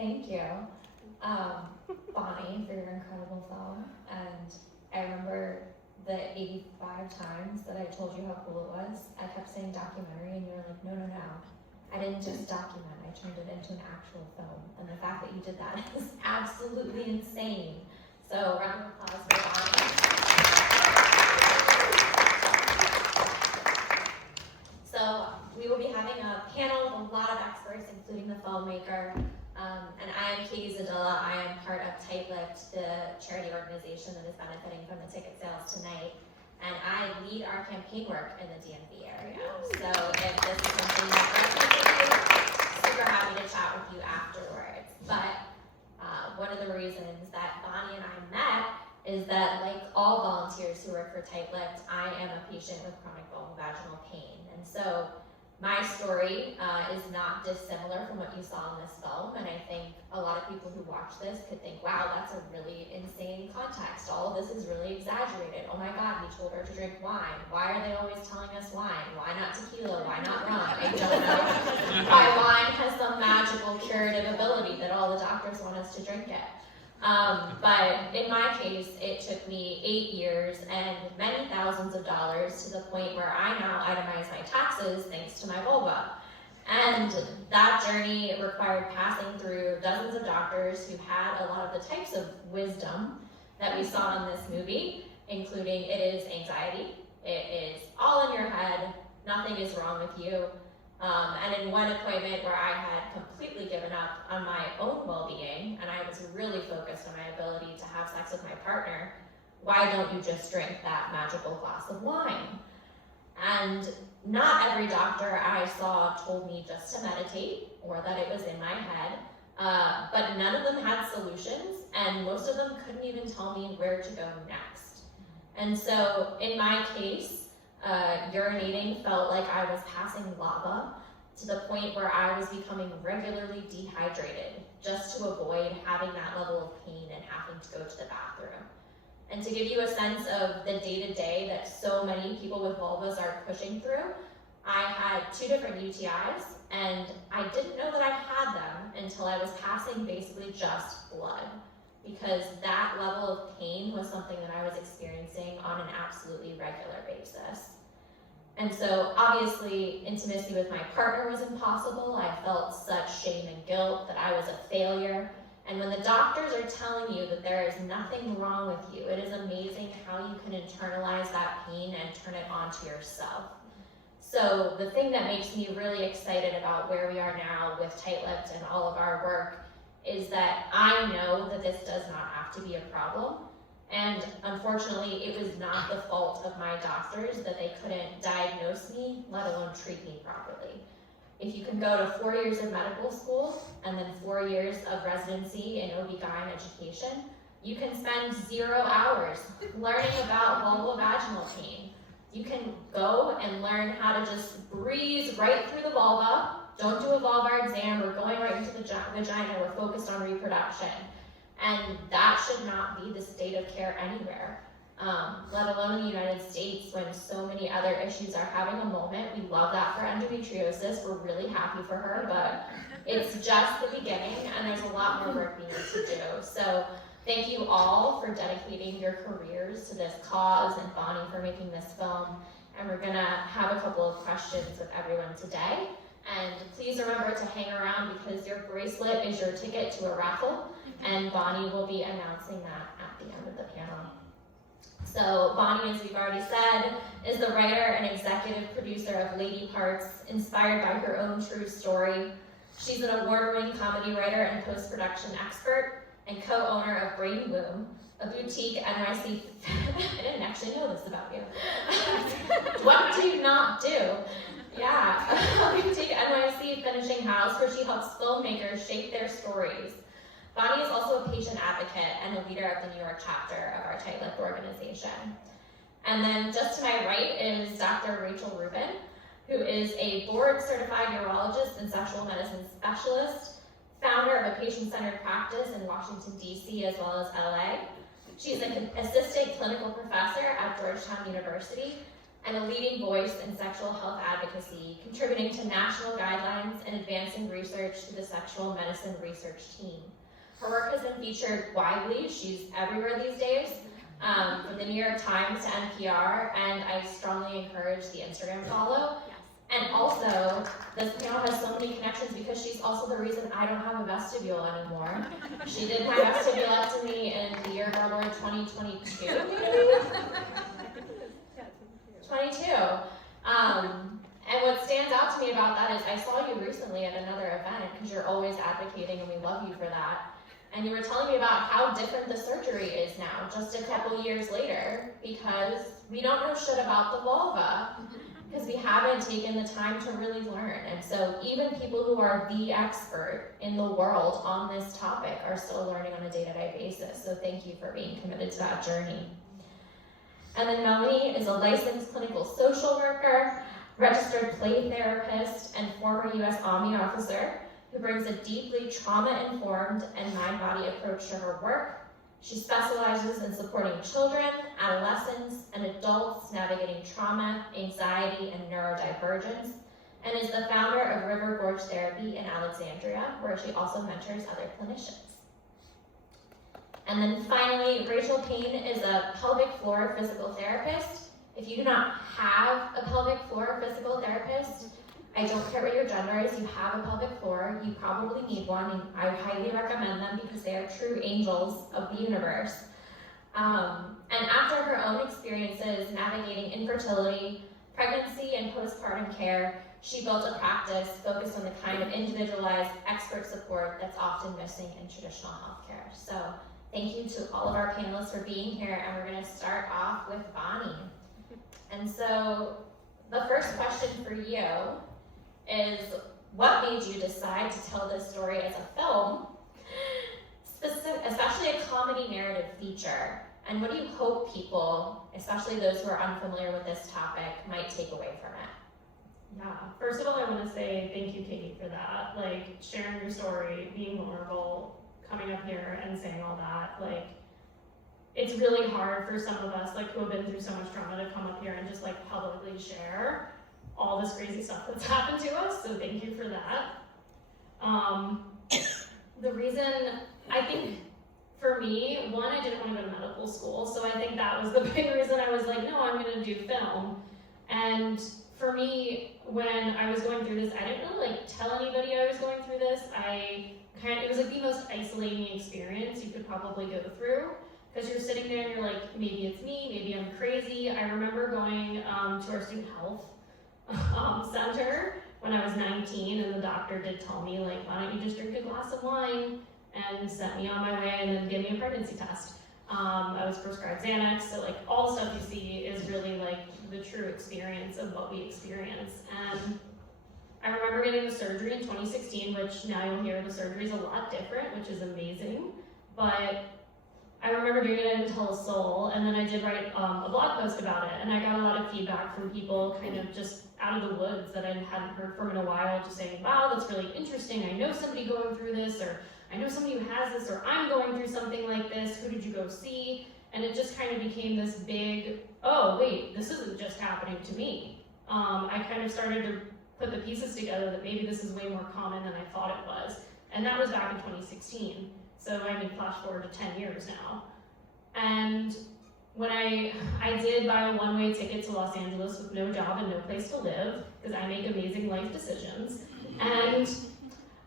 Thank you, Bonnie, for your incredible film. And I remember the 85 times that I told you how cool it was. I kept saying documentary, and you were like, no, no, no. I didn't just document, I turned it into an actual film. And the fact that you did that is absolutely insane. So round of applause for Bonnie. So we will be having a panel with a lot of experts, including the filmmaker. And I am Katie Zadilla. I am part of Tight Lipped, the charity organization that is benefiting from the ticket sales tonight. And I lead our campaign work in the DMV area. So if this is something that I'm super happy to chat with you afterwards. But one of the reasons that Bonnie and I met is that, like all volunteers who work for Tight Lipped, I am a patient with chronic vulvovaginal pain. And so my story is not dissimilar from what you saw in this film, and I think a lot of people who watch this could think, wow, that's a really insane context. All of this is really exaggerated. Oh my God, we told her to drink wine. Why are they always telling us wine? Why not tequila? Why not rum? I don't know why wine has some magical curative ability that all the doctors want us to drink it. But in my case, it took me 8 years and many thousands of dollars to the point where I now itemize my taxes thanks to my vulva. And that journey required passing through dozens of doctors who had a lot of the types of wisdom that we saw in this movie, including it is anxiety, it is all in your head, nothing is wrong with you. And in one appointment where I had completely given up on my own well-being, and I was really focused on my ability to have sex with my partner, why don't you just drink that magical glass of wine? And not every doctor I saw told me just to meditate or that it was in my head, but none of them had solutions, and most of them couldn't even tell me where to go next. And so in my case, urinating felt like I was passing lava, to the point where I was becoming regularly dehydrated just to avoid having that level of pain and having to go to the bathroom. And to give you a sense of the day-to-day that so many people with vulvas are pushing through, I had 2 different UTIs, and I didn't know that I had them until I was passing basically just blood, because that level of pain was something that I was experiencing on an absolutely regular basis. And so obviously intimacy with my partner was impossible. I felt such shame and guilt that I was a failure. And when the doctors are telling you that there is nothing wrong with you, it is amazing how you can internalize that pain and turn it onto yourself. So the thing that makes me really excited about where we are now with Tight Lipped and all of our work is that I know that this does not have to be a problem. And unfortunately, it was not the fault of my doctors that they couldn't diagnose me, let alone treat me properly. If you can go to 4 years of medical school and then 4 years of residency in OB/GYN education, you can spend 0 hours learning about vulvovaginal pain. You can go and learn how to just breeze right through the vulva. Don't do a vulvar exam. We're going right into the vagina. We're focused on reproduction. And that should not be the state of care anywhere, let alone in the United States when so many other issues are having a moment. We love that for endometriosis. We're really happy for her, but it's just the beginning, and there's a lot more work we need to do. So thank you all for dedicating your careers to this cause, and Bonnie for making this film. And we're gonna have a couple of questions with everyone today. And please remember to hang around because your bracelet is your ticket to a raffle, and Bonnie will be announcing that at the end of the panel. So Bonnie, as we've already said, is the writer and executive producer of Lady Parts, inspired by her own true story. She's an award-winning comedy writer and post-production expert and co-owner of Brain Bloom, a boutique NYC, I didn't actually know this about you. What do you not do? Yeah, a boutique NYC finishing house where she helps filmmakers shape their stories. Bonnie is also a patient advocate and a leader of the New York chapter of our Tight Lipped organization. And then just to my right is Dr. Rachel Rubin, who is a board-certified urologist and sexual medicine specialist, founder of a patient-centered practice in Washington, D.C., as well as LA. She's an assistant clinical professor at Georgetown University, and a leading voice in sexual health advocacy, contributing to national guidelines and advancing research to the sexual medicine research team. Her work has been featured widely. She's everywhere these days, from the New York Times to NPR, and I strongly encourage the Instagram follow. And also, this panel has so many connections because she's also the reason I don't have a vestibule anymore. She did my vestibulectomy in the year of our Lord 2022, maybe? 22. And what stands out to me about that is I saw you recently at another event, because you're always advocating and we love you for that. And you were telling me about how different the surgery is now, just a couple years later, because we don't know shit about the vulva, because we haven't taken the time to really learn. And so even people who are the expert in the world on this topic are still learning on a day-to-day basis. So thank you for being committed to that journey. And then Melanie is a licensed clinical social worker, registered play therapist, and former U.S. Army officer who brings a deeply trauma-informed and mind-body approach to her work. She specializes in supporting children, adolescents, and adults navigating trauma, anxiety, and neurodivergence, and is the founder of River Gorge Therapy in Alexandria, where she also mentors other clinicians. And then finally, Rachel Payne is a pelvic floor physical therapist. If you do not have a pelvic floor physical therapist, I don't care what your gender is, you have a pelvic floor, you probably need one, and I highly recommend them because they are true angels of the universe. And after her own experiences navigating infertility, pregnancy, and postpartum care, she built a practice focused on the kind of individualized expert support that's often missing in traditional healthcare. So thank you to all of our panelists for being here, and we're gonna start off with Bonnie. And so the first question for you is, what made you decide to tell this story as a film, especially a comedy narrative feature? And what do you hope people, especially those who are unfamiliar with this topic, might take away from it? Yeah, first of all, I want to say thank you, Katie, for that. Like, sharing your story, being vulnerable, coming up here and saying all that. Like, it's really hard for some of us, like, who have been through so much trauma to come up here and just, like, publicly share all this crazy stuff that's happened to us, so thank you for that. The reason, I think, for me, one, I didn't want to go to medical school, so I think that was the big reason I was like, no, I'm gonna do film. And for me, when I was going through this, I didn't really like tell anybody I was going through this. It was like the most isolating experience you could probably go through, because you're sitting there and you're like, maybe it's me, maybe I'm crazy. I remember going to our student health center when I was 19, and the doctor did tell me, like, why don't you just drink a glass of wine, and sent me on my way and then gave me a pregnancy test. I was prescribed Xanax, so like all the stuff you see is really like the true experience of what we experience. And I remember getting the surgery in 2016, which now you'll hear the surgery is a lot different, which is amazing. But I remember doing it in Tell a Soul, and then I did write a blog post about it, and I got a lot of feedback from people kind of just out of the woods that I hadn't heard from in a while, just saying, wow, that's really interesting, I know somebody going through this, or I know somebody who has this, or I'm going through something like this, who did you go see? And it just kind of became this big, oh wait, this isn't just happening to me. I kind of started to put the pieces together that maybe this is way more common than I thought it was. And that was back in 2016. So I mean, flash forward to 10 years now. And when I did buy a one-way ticket to Los Angeles with no job and no place to live, because I make amazing life decisions. And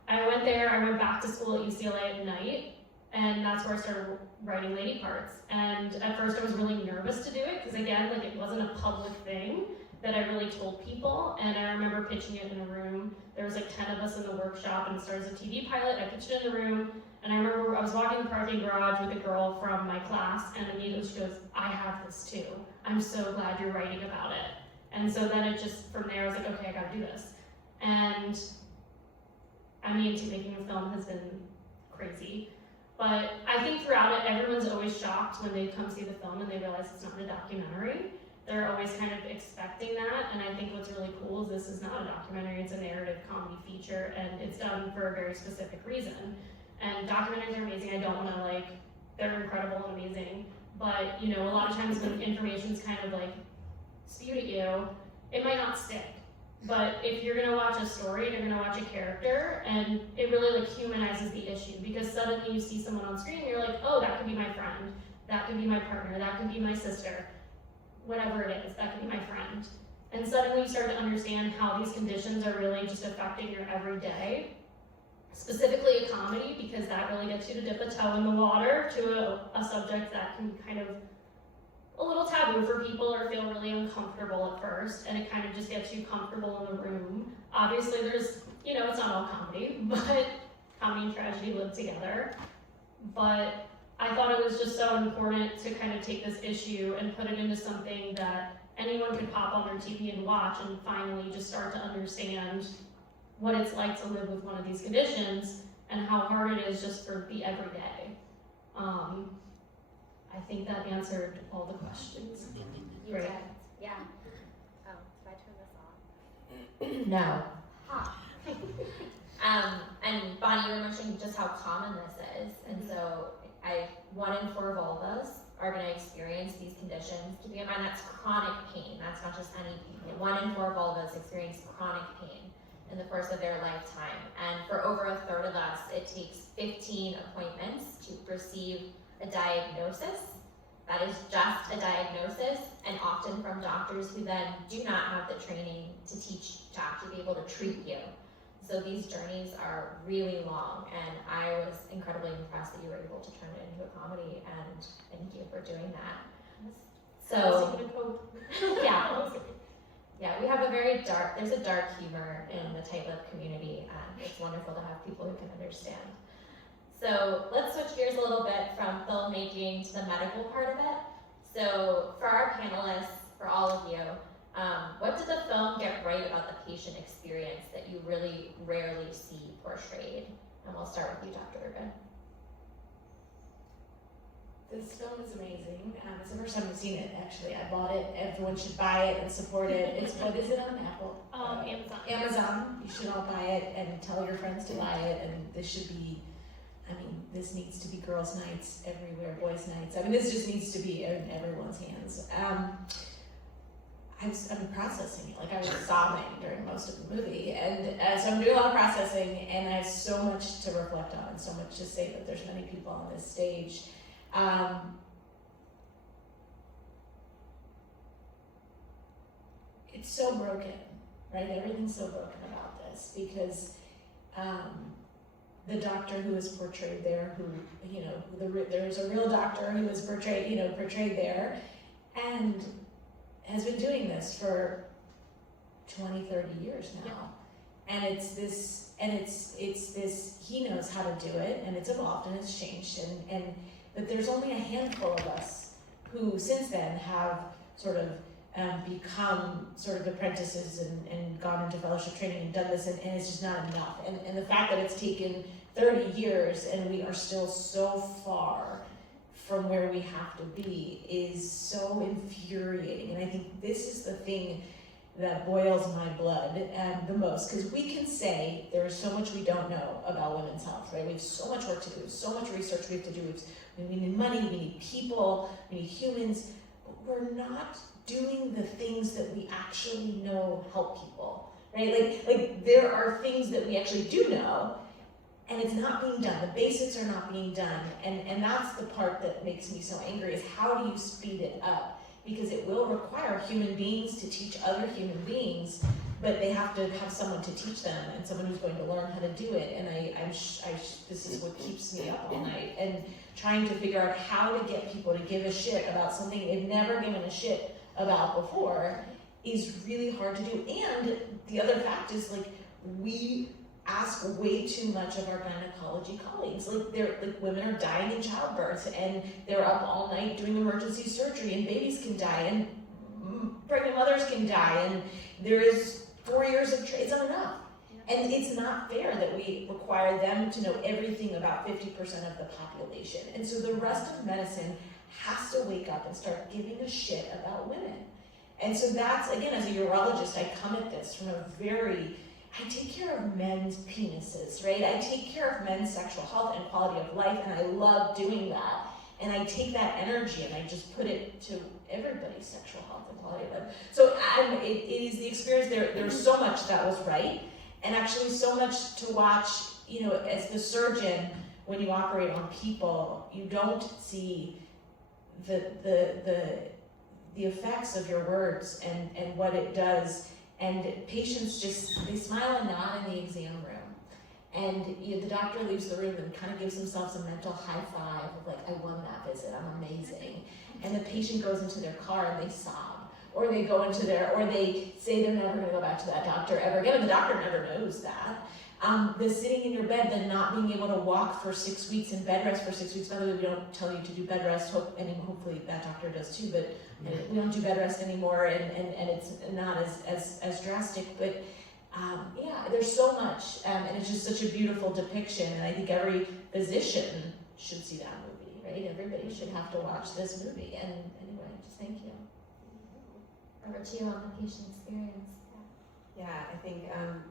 I went there, I went back to school at UCLA at night, and that's where I started writing lady parts. And at first I was really nervous to do it, because again, like, it wasn't a public thing that I really told people. And I remember pitching it in a room. There was like 10 of us in the workshop, and it started as a TV pilot. I pitched it in the room, and I remember I was walking in the parking garage with a girl from my class, and immediately she goes, I have this too. I'm so glad you're writing about it. And so then it just, from there I was like, okay, I gotta do this. And I mean, making a film has been crazy. But I think throughout it, everyone's always shocked when they come see the film and they realize it's not a documentary. They're always kind of expecting that, and I think what's really cool is this is not a documentary, it's a narrative comedy feature, and it's done for a very specific reason. And documentaries are amazing, I don't want to like, they're incredible and amazing, but you know, a lot of times when information's kind of like spewed at you, it might not stick. But if you're gonna watch a story and you're gonna watch a character, and it really like humanizes the issue, because suddenly you see someone on screen and you're like, oh, that could be my friend, that could be my partner, that could be my sister, whatever it is, that could be my friend. And suddenly you start to understand how these conditions are really just affecting your everyday. Specifically a comedy, because that really gets you to dip a toe in the water to a subject that can be kind of a little taboo for people or feel really uncomfortable at first, and it kind of just gets you comfortable in the room. Obviously there's, you know, it's not all comedy, but comedy and tragedy live together. But I thought it was just so important to kind of take this issue and put it into something that anyone could pop on their TV and watch and finally just start to understand what it's like to live with one of these conditions and how hard it is just for the everyday. I think that answered all the questions. You Great. did. Yeah. Oh, did I turn this off? No. Ha. And Bonnie, you were mentioning just how common this is. And so 1 in 4 vulvas are going to experience these conditions. Keeping in mind that's chronic pain. That's not just any pain. 1 in 4 vulvas experience chronic pain in the course of their lifetime. And for over a third of us, it takes 15 appointments to receive a diagnosis. That is just a diagnosis, and often from doctors who then do not have the training to teach to actually be able to treat you. So these journeys are really long, and I was incredibly impressed that you were able to turn it into a comedy, and thank you for doing that. So, yeah, we have there's a dark humor in the tight-lipped community, and it's wonderful to have people who can understand. So let's switch gears a little bit from filmmaking to the medical part of it. So for our panelists, for all of you, what did the film get right about the patient experience that you really rarely see portrayed? And we'll start with you, Dr. Rubin. This film is amazing. It's the first time I've seen it, actually. I bought it. Everyone should buy it and support it. What is it on Apple? Amazon. Amazon. You should all buy it and tell your friends to buy it. And this should be, this needs to be girls' nights everywhere, boys' nights. This just needs to be in everyone's hands. I'm processing it. Like, I was sobbing during most of the movie. And so I'm doing a lot of processing, and I have so much to reflect on and so much to say that there's many people on this stage. It's so broken, right? Everything's so broken about this because the doctor who is portrayed there, there's a real doctor who is portrayed there, and has been doing this for 20, 30 years now. Yeah. And it's this, he knows how to do it, and it's evolved and it's changed, but there's only a handful of us who since then have sort of become sort of apprentices and gone into fellowship training and done this, and it's just not enough. And the fact that it's taken 30 years and we are still so far from where we have to be is so infuriating. And I think this is the thing that boils my blood the most, because we can say there's so much we don't know about women's health, right? We have so much work to do, so much research we have to do. We need money, we need people, we need humans, but we're not doing the things that we actually know help people, right? Like there are things that we actually do know, and it's not being done. The basics are not being done, and that's the part that makes me so angry, is how do you speed it up? Because it will require human beings to teach other human beings, but they have to have someone to teach them and someone who's going to learn how to do it. And this is what keeps me up all night, and trying to figure out how to get people to give a shit about something they've never given a shit about before is really hard to do. And the other fact is, like, we ask way too much of our gynecology colleagues. Like women are dying in childbirth, and they're up all night doing emergency surgery, and babies can die, and pregnant mothers can die, and there is 4 years of it's not enough. And it's not fair that we require them to know everything about 50% of the population. And so the rest of medicine has to wake up and start giving a shit about women. And so that's, again, as a urologist, I come at this from I take care of men's penises, right? I take care of men's sexual health and quality of life, and I love doing that. And I take that energy and I just put it to everybody's sexual health and quality of life. So it is the experience. There's so much that was right, and actually so much to watch. You know, as the surgeon, when you operate on people, you don't see the effects of your words and what it does. And patients they smile and nod in the exam room. And the doctor leaves the room and kind of gives themselves a mental high five of like, I won that visit, I'm amazing. And the patient goes into their car and they sob. Or they go into or they say they're never gonna go back to that doctor ever again, and the doctor never knows that. The sitting in your bed, then not being able to walk for 6 weeks and bed rest for 6 weeks. By the way, we don't tell you to do bed rest, hopefully that doctor does too, but we don't do bed rest anymore, and it's not as drastic, but yeah, there's so much, and it's just such a beautiful depiction, and I think every physician should see that movie, right? Everybody should have to watch this movie, and anyway, just thank you. Over to you on the patient experience. Yeah, I think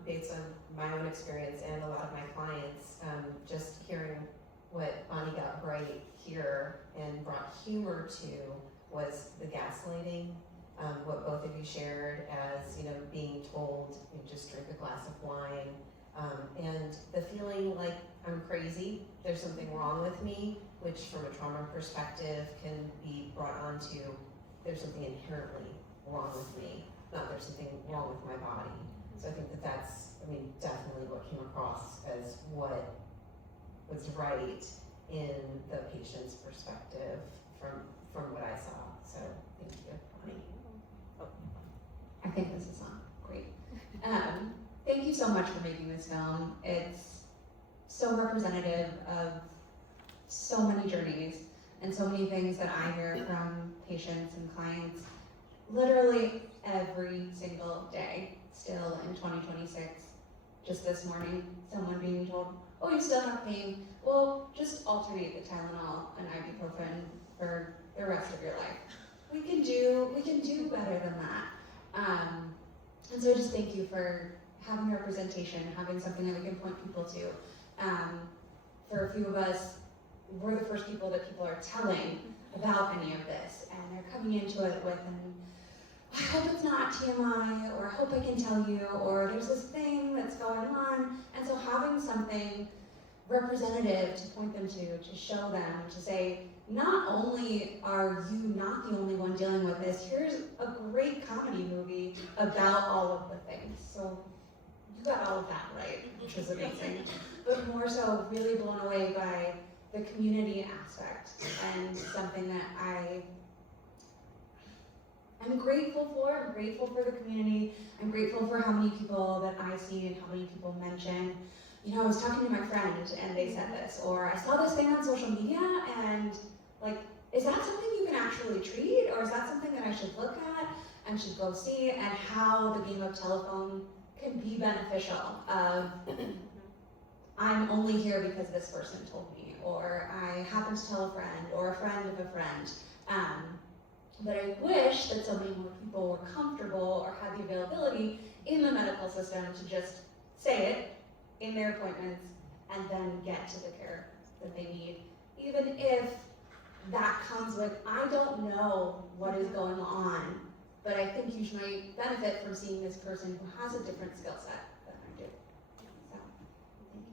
based on my own experience and a lot of my clients, just hearing what Bonnie got right here and brought humor to was the gaslighting, what both of you shared as, being told, just drink a glass of wine, and the feeling like I'm crazy, there's something wrong with me, which from a trauma perspective can be brought onto there's something inherently wrong with me, not there's something wrong with my body. So I think that's definitely what came across as what was right in the patient's perspective from what I saw. So thank you, Bonnie. I think this is on. Great. Thank you so much for making this film. It's so representative of so many journeys and so many things that I hear from patients and clients literally every single day, still in 2026. Just this morning, someone being told, oh, you still have pain. Well, just alternate the Tylenol and ibuprofen for the rest of your life. We can do better than that. And so I just thank you for having representation, having something that we can point people to. For a few of us, we're the first people that people are telling about any of this, and they're coming into it with I hope it's not TMI, or I hope I can tell you, or there's this thing that's going on. And so having something representative to point them to show them, to say, not only are you not the only one dealing with this, here's a great comedy movie about all of the things. So you got all of that right, which is amazing. But more so, really blown away by the community aspect, and something that I'm grateful for. I'm grateful for the community. I'm grateful for how many people that I see and how many people mention. I was talking to my friend and they said this, or I saw this thing on social media and is that something you can actually treat? Or is that something that I should look at and should go see? And how the game of telephone can be beneficial. I'm only here because this person told me, or I happened to tell a friend, or a friend of a friend. But I wish that so many more people were comfortable or had the availability in the medical system to just say it in their appointments and then get to the care that they need. Even if that comes with, I don't know what is going on, but I think you might benefit from seeing this person who has a different skill set than I do. So, thank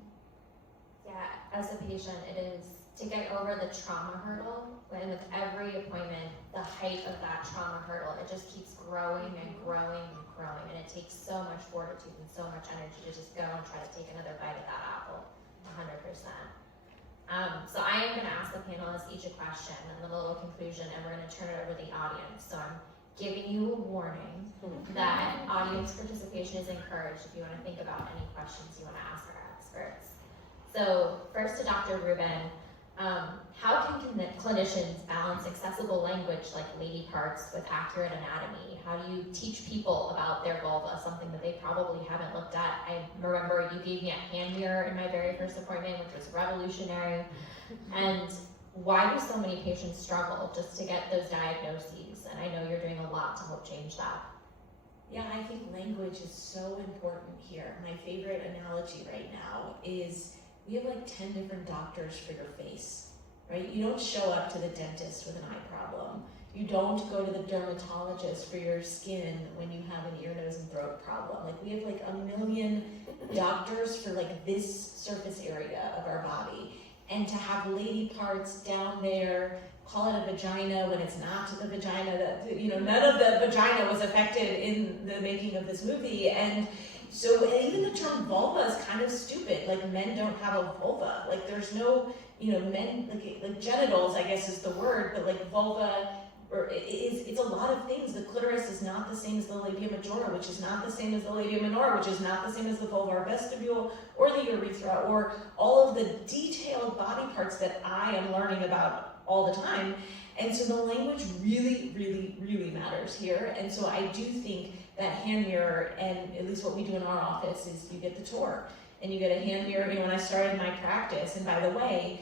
you. Yeah, as a patient, it is to get over the trauma hurdle, and with every appointment, the height of that trauma hurdle, it just keeps growing and growing and growing, and it takes so much fortitude and so much energy to just go and try to take another bite of that apple, 100%. So I am gonna ask the panelists each a question and then a little conclusion, and we're gonna turn it over to the audience. So I'm giving you a warning that audience participation is encouraged if you wanna think about any questions you wanna ask our experts. So first to Dr. Rubin, how can clinicians balance accessible language like lady parts with accurate anatomy? How do you teach people about their vulva, something that they probably haven't looked at? I remember you gave me a hand mirror in my very first appointment, which was revolutionary. And why do so many patients struggle just to get those diagnoses? And I know you're doing a lot to help change that. Yeah, I think language is so important here. My favorite analogy right now is we have 10 different doctors for your face, right? You don't show up to the dentist with an eye problem. You don't go to the dermatologist for your skin when you have an ear, nose, and throat problem. Like, we have like 1 million doctors for like this surface area of our body. And to have lady parts down there, call it a vagina when it's not the vagina that, you know, none of the vagina was affected in the making of this movie. And so, and even the term vulva is kind of stupid. Like, men don't have a vulva. Like, there's no, you know, men, like genitals, I guess is the word, but like vulva, or it's a lot of things. The clitoris is not the same as the labia majora, which is not the same as the labia minora, which is not the same as the vulvar vestibule or the urethra, or all of the detailed body parts that I am learning about all the time. And so the language really, really, really matters here. And so I do think that hand mirror, and at least what we do in our office, is you get the tour and you get a hand mirror. You know, when I started my practice, and by the way,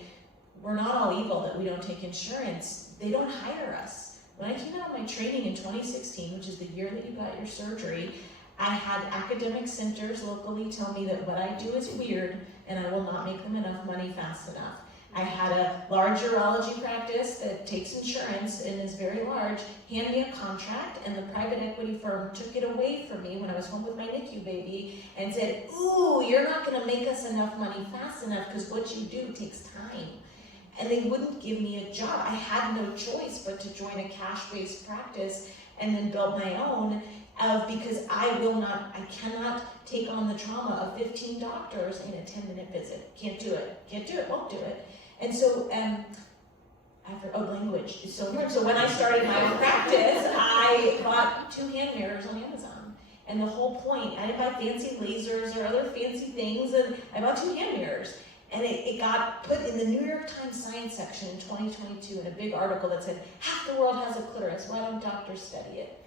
we're not all evil that we don't take insurance. They don't hire us. When I came out of my training in 2016, which is the year that you got your surgery, I had academic centers locally tell me that what I do is weird and I will not make them enough money fast enough. I had a large urology practice that takes insurance and is very large, hand me a contract, and the private equity firm took it away from me when I was home with my NICU baby and said, ooh, you're not gonna make us enough money fast enough because what you do takes time. And they wouldn't give me a job. I had no choice but to join a cash-based practice and then build my own, because I cannot take on the trauma of 15 doctors in a 10-minute visit. Can't do it, won't do it. And so, language is so important. So when I started my own practice, I bought 2 hand mirrors on Amazon. And the whole point, I didn't buy fancy lasers or other fancy things, and I bought 2 hand mirrors. And it got put in the New York Times Science section in 2022 in a big article that said, half the world has a clitoris, why don't doctors study it?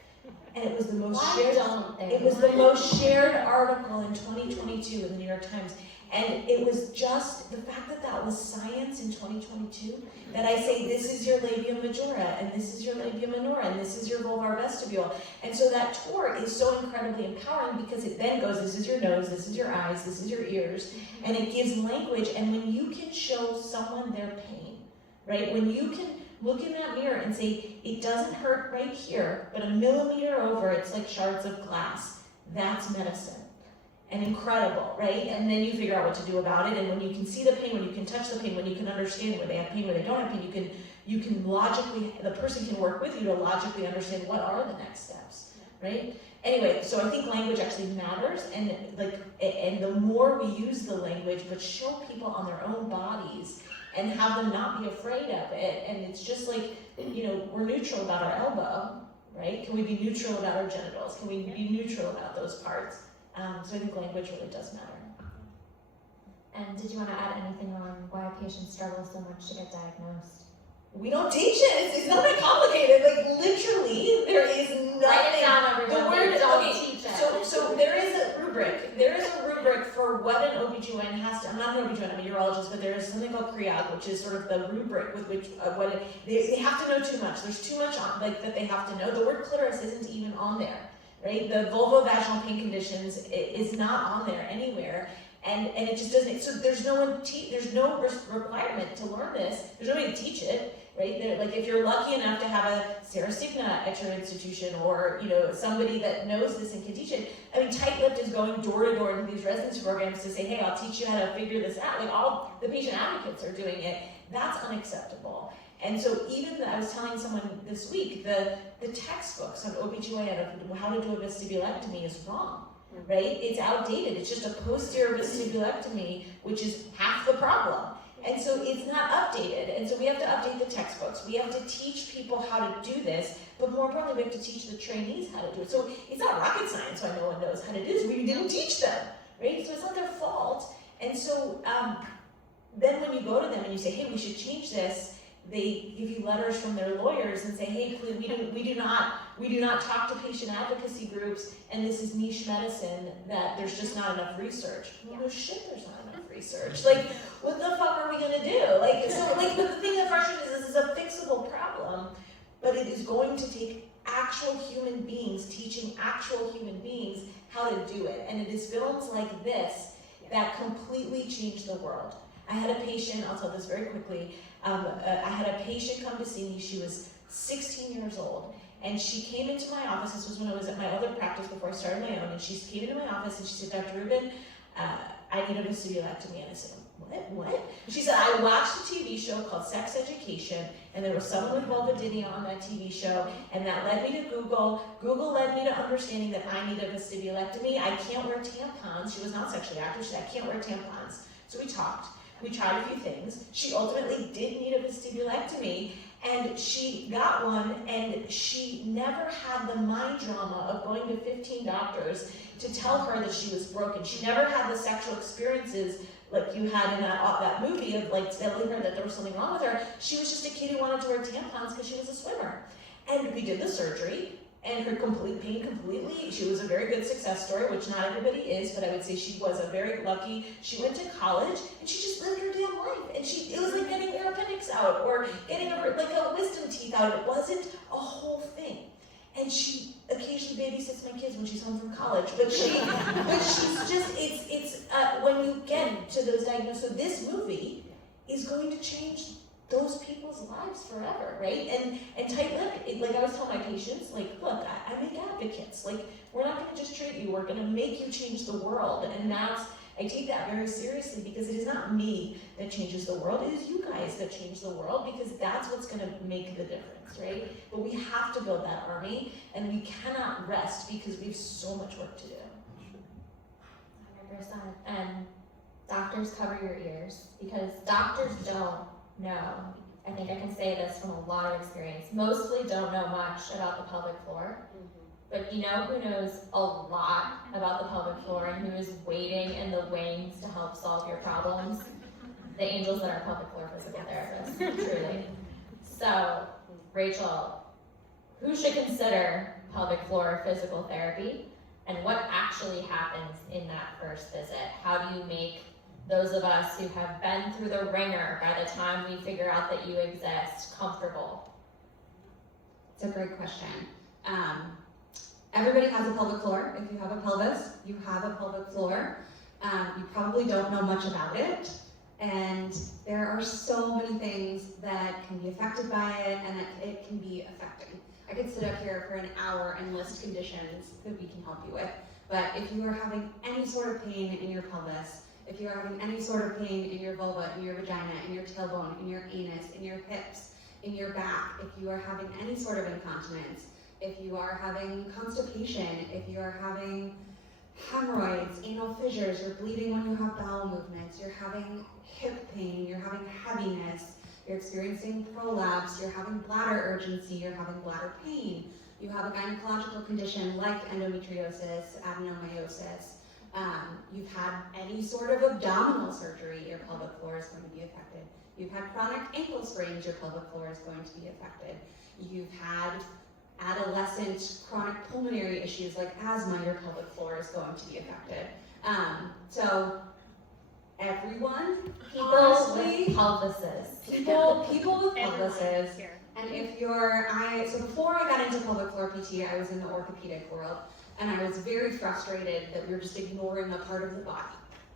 And it was the most shared. It was the most shared article in 2022 in the New York Times. And it was just the fact that that was science in 2022, that I say, this is your labia majora, and this is your labia minora, and this is your vulvar vestibule. And so that tour is so incredibly empowering, because it then goes, this is your nose, this is your eyes, this is your ears, and it gives language. And when you can show someone their pain, right? When you can look in that mirror and say, it doesn't hurt right here, but a millimeter over, it's like shards of glass. That's medicine. And incredible, right? And then you figure out what to do about it. And when you can see the pain, when you can touch the pain, when you can understand where they have pain, where they don't have pain, you can logically, the person can work with you to logically understand what are the next steps, right? Anyway, so I think language actually matters, and the more we use the language, but show people on their own bodies and have them not be afraid of it. And it's just like, you know, we're neutral about our elbow, right? Can we be neutral about our genitals? Can we be neutral about those parts? So I think language really does matter. And did you want to add anything on why patients struggle so much to get diagnosed? We don't teach it. It's not that complicated. Like, literally, there is nothing. Write it down, everyone. The word, don't okay, teach it. So there is a rubric. There is a rubric for what an OBGYN has to, I'm not an OBGYN, I'm a urologist, but there is something called CREOG, which is sort of the rubric with which, they have to know too much. There's too much on, like, that they have to know. The word clitoris isn't even on there. Right, the vulvovaginal pain conditions is not on there anywhere, and it just doesn't. So there's no requirement to learn this. There's no way to teach it, right? Like, if you're lucky enough to have a Sarah Stigna at your institution, or, you know, somebody that knows this and can teach it. I mean, Tight-Lipped is going door to door into these residency programs to say, hey, I'll teach you how to figure this out. Like, all the patient advocates are doing it. That's unacceptable. And so even I was telling someone this week, the textbooks on OBGYN of how to do a vestibulectomy is wrong, right? It's outdated. It's just a posterior vestibulectomy, which is half the problem. And so it's not updated. And so we have to update the textbooks. We have to teach people how to do this, but more importantly, we have to teach the trainees how to do it. So it's not rocket science why no one knows how to do this. We didn't teach them, right? So it's not their fault. And so then when you go to them and you say, hey, we should change this, they give you letters from their lawyers and say, hey, please, we do not talk to patient advocacy groups, and this is niche medicine, that there's just not enough research. Well, no shit, there's not enough research. Like, what the fuck are we gonna do? Like, so, like, but the thing that frustrates is this is a fixable problem, but it is going to take actual human beings teaching actual human beings how to do it. And it is films like this that completely change the world. I had a patient, I'll tell this very quickly, I had a patient come to see me. She was 16 years old. And she came into my office, this was when I was at my other practice before I started my own, and she came into my office and she said, Dr. Rubin, I need a vestibulectomy. And I said, what? She said, I watched a TV show called Sex Education, and there was someone with vulvodynia on that TV show, and that led me to Google. Google led me to understanding that I need a vestibulectomy. I can't wear tampons. She was not sexually active. She said, I can't wear tampons. So we talked. We tried a few things. She ultimately did need a vestibulectomy, and she got one, and she never had the mind drama of going to 15 doctors to tell her that she was broken. She never had the sexual experiences like you had in that movie of like telling her that there was something wrong with her. She was just a kid who wanted to wear tampons because she was a swimmer. And we did the surgery, and her pain completely, she was a very good success story, which not everybody is, but I would say she was a very lucky, she went to college, and she just lived her damn life. And it was like getting your appendix out, or getting a wisdom teeth out. It wasn't a whole thing. And she occasionally babysits my kids when she's home from college, but she's just, when you get to those diagnoses, so this movie is going to change those people's lives forever, right? And tight-lipped, like I was telling my patients, like, look, I make advocates, like, we're not gonna just treat you, we're gonna make you change the world, and I take that very seriously, because it is not me that changes the world, it is you guys that change the world, because that's what's gonna make the difference, right? But we have to build that army, and we cannot rest, because we have so much work to do. 100%. And doctors, cover your ears, because doctors don't know. I think I can say this from a lot of experience. Mostly don't know much about the pelvic floor. But you know who knows a lot about the pelvic floor and who is waiting in the wings to help solve your problems? The angels that are pelvic floor physical therapists, truly. So, Rachel, who should consider pelvic floor physical therapy, and what actually happens in that first visit? How do you make those of us who have been through the ringer by the time we figure out that you exist comfortable? It's a great question. Everybody has a pelvic floor. If you have a pelvis, you have a pelvic floor. You probably don't know much about it. And there are so many things that can be affected by it and that it can be affecting. I could sit up here for an hour and list conditions that we can help you with. But if you are having any sort of pain in your pelvis, if you are having any sort of pain in your vulva, in your vagina, in your tailbone, in your anus, in your hips, in your back, if you are having any sort of incontinence, if you are having constipation, if you are having hemorrhoids, anal fissures, you're bleeding when you have bowel movements, you're having hip pain, you're having heaviness, you're experiencing prolapse, you're having bladder urgency, you're having bladder pain, you have a gynecological condition like endometriosis, adenomyosis, you've had any sort of abdominal surgery, your pelvic floor is going to be affected. You've had chronic ankle sprains, your pelvic floor is going to be affected. You've had adolescent chronic pulmonary issues like asthma, your pelvic floor is going to be affected. So everyone, People with pelvises. people with pelvises. And if so before I got into pelvic floor PT, I was in the orthopedic world, and I was very frustrated that we were just ignoring a part of the body.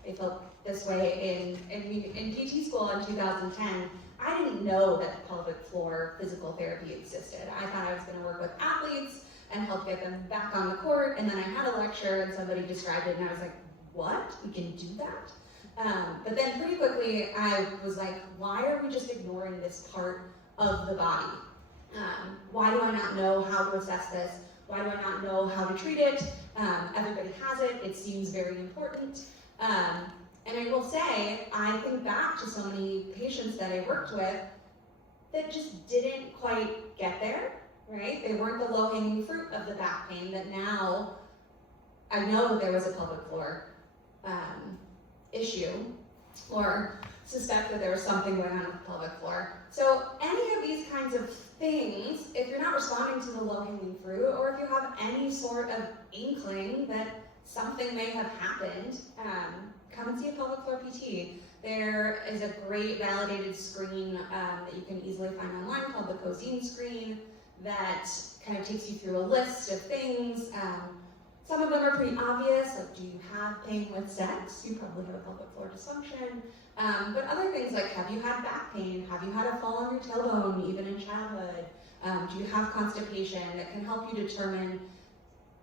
I felt this way in PT school in 2010. I didn't know that pelvic floor physical therapy existed. I thought I was going to work with athletes and help get them back on the court, and then I had a lecture and somebody described it, and I was like, what? We can do that? But then pretty quickly I was like, why are we just ignoring this part of the body? Why do I not know how to assess this? Why do I not know how to treat it? Everybody has it. It seems very important. And I will say, I think back to so many patients that I worked with that just didn't quite get there, right? They weren't the low-hanging fruit of the back pain that now I know that there was a pelvic floor issue, or suspect that there was something going on with the pelvic floor. So any of these kinds of things, if you're not responding to the low-hanging fruit, or if you have any sort of inkling that something may have happened, come and see a pelvic floor PT. There is a great validated screen that you can easily find online called the Cosine screen that kind of takes you through a list of things. Some of them are pretty obvious, like do you have pain with sex? You probably have a pelvic floor dysfunction. But other things like, have you had back pain? Have you had a fall on your tailbone, even in childhood? Do you have constipation that can help you determine,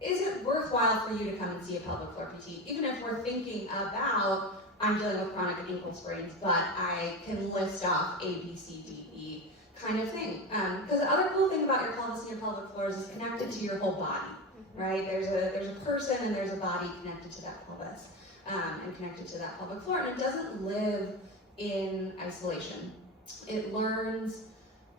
is it worthwhile for you to come and see a pelvic floor PT? Even if we're thinking about, I'm dealing with chronic ankle sprains, but I can list off A, B, C, D, E kind of thing. Because the other cool thing about your pelvis and your pelvic floor is it's connected to your whole body, right? There's a person and there's a body connected to that pelvis and connected to that pelvic floor, and it doesn't live in isolation. It learns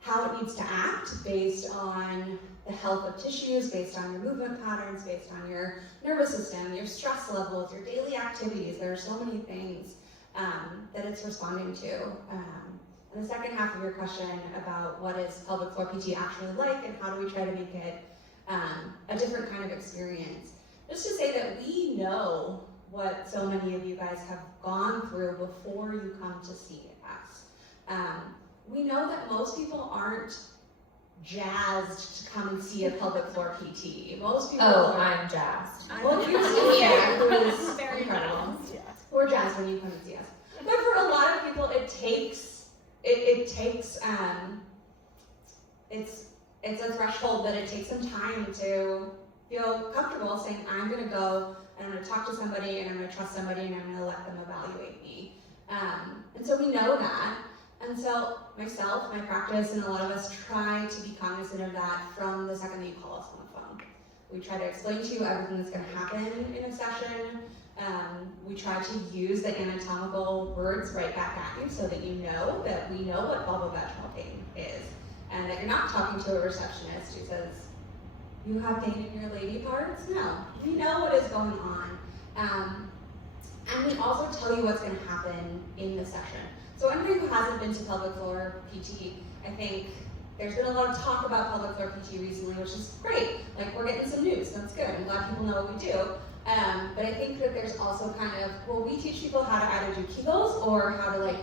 how it needs to act based on the health of tissues, based on your movement patterns, based on your nervous system, your stress levels, your daily activities. There are so many things that it's responding to. And the second half of your question about what is pelvic floor PT actually like and how do we try to make it a different kind of experience. Just to say that we know what so many of you guys have gone through before you come to see us. We know that most people aren't jazzed to come and see a pelvic floor PT. Most people Oh, are. I'm jazzed. Well, here's Sophia, who is Very incredible. jazzed. We're jazzed when you come and see us. But for a lot of people, it's a threshold that it takes some time to feel comfortable saying, I'm gonna go and I'm gonna talk to somebody and I'm gonna trust somebody and I'm gonna let them evaluate me. And so we know that. And so myself, my practice, and a lot of us try to be cognizant of that from the second that you call us on the phone. We try to explain to you everything that's gonna happen in a session. We try to use the anatomical words right back at you so that you know that we know what vulvovaginal pain is. And that you're not talking to a receptionist who says, you have pain in your lady parts? No, we know what is going on. And we also tell you what's gonna happen in the session. So anybody who hasn't been to pelvic floor PT, I think there's been a lot of talk about pelvic floor PT recently, which is great. Like, we're getting some news, that's good. I'm glad people know what we do. But I think that there's also kind of, well, we teach people how to either do Kegels or how to like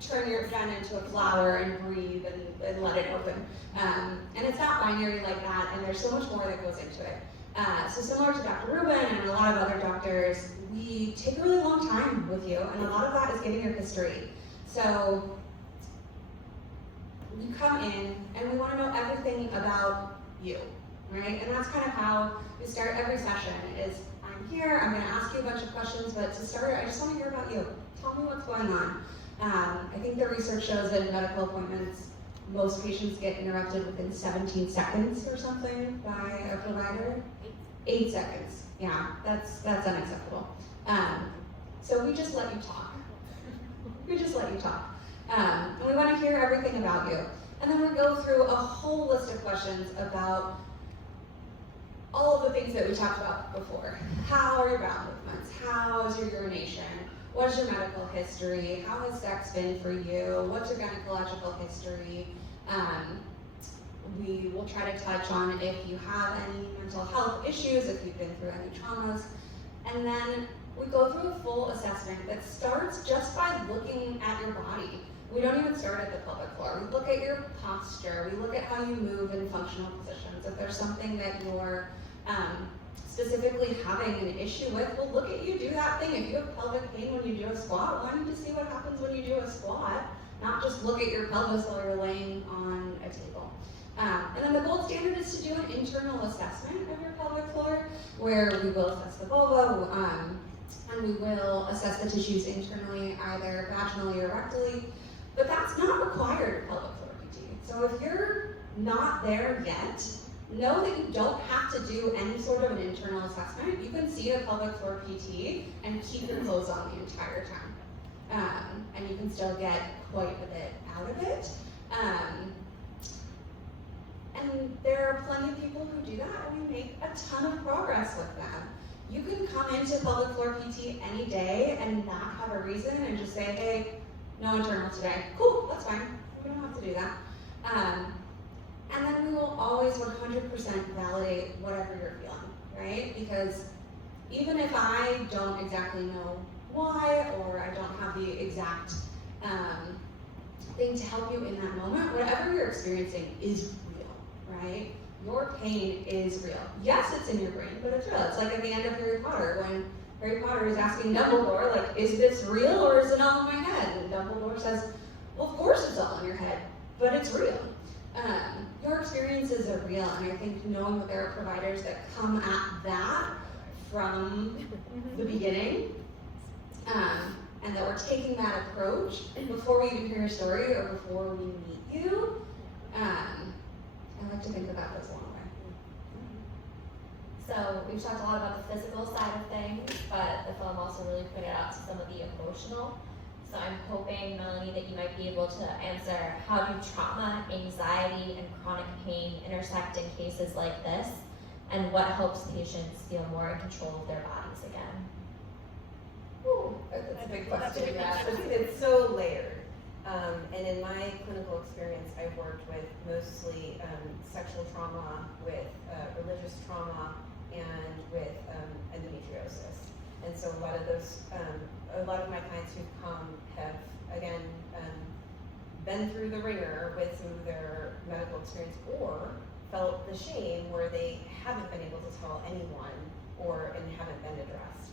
turn your vagina into a flower and breathe and let it open. And it's not binary like that, and there's so much more that goes into it. So similar to Dr. Rubin and a lot of other doctors, we take a really long time with you, and a lot of that is giving your history. So you come in, and we want to know everything about you, right? And that's kind of how we start every session is, I'm here, I'm going to ask you a bunch of questions, but to start, I just want to hear about you. Tell me what's going on. I think the research shows that in medical appointments, most patients get interrupted within 17 seconds or something by a provider. 8 seconds, yeah, that's unacceptable. So we just let you talk. We just let you talk. And we want to hear everything about you. And then we go through a whole list of questions about all of the things that we talked about before. How are your bowel movements? How is your urination? What's your medical history? How has sex been for you? What's your gynecological history? We will try to touch on if you have any mental health issues, if you've been through any traumas. And then we go through a full assessment that starts just by looking at your body. We don't even start at the pelvic floor. We look at your posture. We look at how you move in functional positions. If there's something that you're specifically having an issue with, we'll look at you do that thing. If you have pelvic pain when you do a squat, well, I need to see what happens when you do a squat, not just look at your pelvis while you're laying on a table. And then the gold standard is to do an internal assessment of your pelvic floor, where we will assess the vulva, and we will assess the tissues internally, either vaginally or rectally, but that's not required at pelvic floor PT. So if you're not there yet, know that you don't have to do any sort of an internal assessment. You can see a pelvic floor PT and keep your clothes on the entire time. And you can still get quite a bit out of it. And there are plenty of people who do that, and we make a ton of progress with them. You can come into pelvic floor PT any day and not have a reason and just say, hey, no internal today. Cool, that's fine. We don't have to do that. And then we will always 100% validate whatever you're feeling, right? Because even if I don't exactly know why, or I don't have the exact thing to help you in that moment, whatever you're experiencing is real, right? your pain is real. Yes, it's in your brain, but it's real. It's like at the end of Harry Potter, when Harry Potter is asking Dumbledore, like, is this real or is it all in my head? And Dumbledore says, well, of course it's all in your head, but it's real. Your experiences are real, and I think knowing that there are providers that come at that from the beginning, and that we're taking that approach before we even hear a story or before we meet you, I like to think that that goes a long way. So we've talked a lot about the physical side of things, but the film also really pointed out to some of the emotional. So I'm hoping, Melanie, that you might be able to answer, how do trauma, anxiety, and chronic pain intersect in cases like this? And what helps patients feel more in control of their bodies again? Ooh, that's a big question, yeah. So it's so layered. And in my clinical experience, I've worked with mostly sexual trauma, with religious trauma, and with endometriosis. And so a lot of my clients who've come have, again, been through the ringer with some of their medical experience, or felt the shame where they haven't been able to tell anyone and haven't been addressed.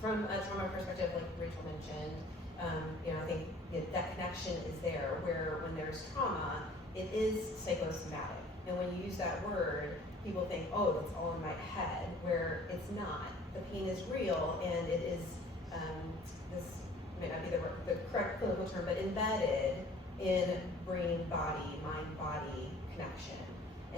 From a trauma perspective, like Rachel mentioned, I think that connection is there, where when there's trauma, it is psychosomatic. And when you use that word, people think, oh, that's all in my head, where it's not. The pain is real, and it is, this may not be the correct clinical term, but embedded in brain-body, mind-body connection.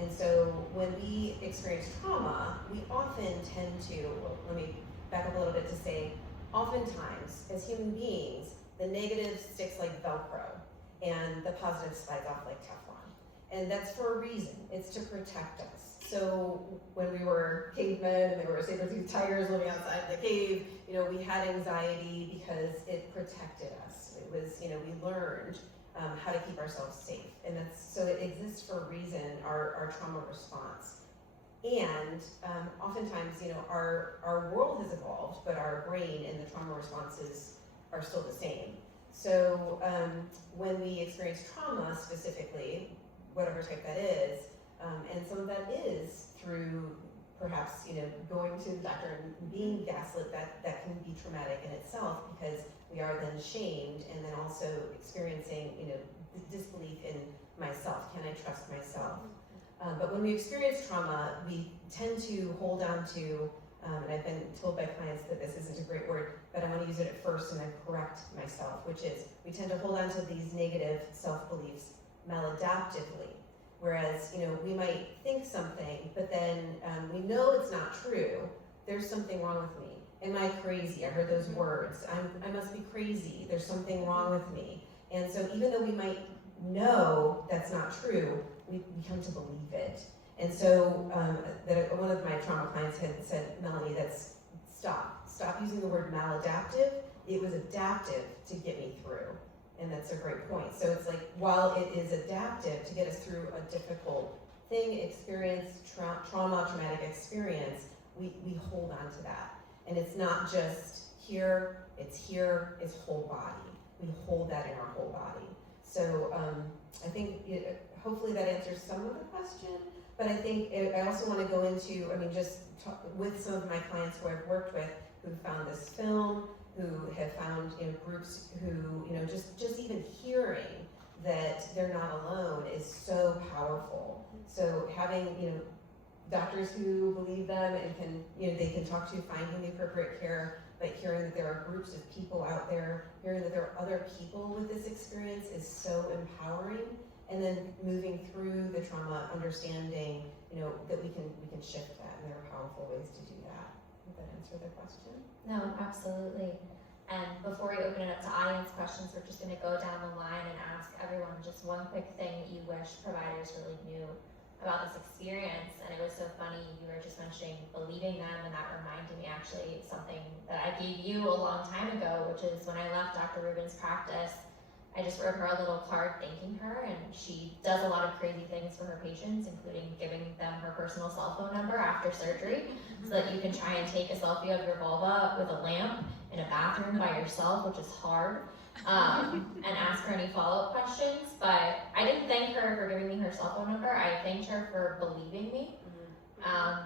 And so when we experience trauma, we often tend to, let me back up a little bit to say, oftentimes, as human beings, the negative sticks like Velcro, and the positive slides off like Teflon. And that's for a reason. It's to protect us. So when we were cavemen and there were saber-toothed tigers living outside the cave, we had anxiety because it protected us. It was, we learned how to keep ourselves safe. And so it exists for a reason, our trauma response. And oftentimes, our world has evolved, but our brain and the trauma responses are still the same. So when we experience trauma specifically, whatever type that is, and some of that is through perhaps, going to the doctor and being gaslit, that can be traumatic in itself, because we are then shamed, and then also experiencing, disbelief in myself. Can I trust myself? But when we experience trauma, we tend to hold on to, and I've been told by clients that this isn't a great word, but I want to use it at first and then correct myself, which is we tend to hold on to these negative self-beliefs maladaptively. Whereas, we might think something, but then we know it's not true. There's something wrong with me. Am I crazy? I heard those words. I must be crazy. There's something wrong with me. And so even though we might know that's not true, we come to believe it. And so one of my trauma clients had said, Melanie, that's stop using the word maladaptive. It was adaptive to get me through. And that's a great point. So it's like, while it is adaptive to get us through a difficult thing, experience, traumatic experience, we hold on to that. And it's not just here, it's whole body. We hold that in our whole body. So I think hopefully that answers some of the question, but I think I also want to go into, just talk with some of my clients who I've worked with who found this film, who have found groups who, just even hearing that they're not alone is so powerful. So having, doctors who believe them and can, they can talk to finding the appropriate care, but hearing that there are groups of people out there, hearing that there are other people with this experience is so empowering. And then moving through the trauma, understanding, that we can shift that, and there are powerful ways to do that. Did that answer the question? No, absolutely. And before we open it up to audience questions, we're just going to go down the line and ask everyone just one quick thing that you wish providers really knew about this experience. And it was so funny, you were just mentioning believing them, and that reminded me actually something that I gave you a long time ago, which is when I left Dr. Rubin's practice, I just wrote her a little card thanking her, and she does a lot of crazy things for her patients, including giving them her personal cell phone number after surgery, so that you can try and take a selfie of your vulva with a lamp in a bathroom by yourself, which is hard. and ask her any follow-up questions, but I didn't thank her for giving me her cell phone number. I thanked her for believing me,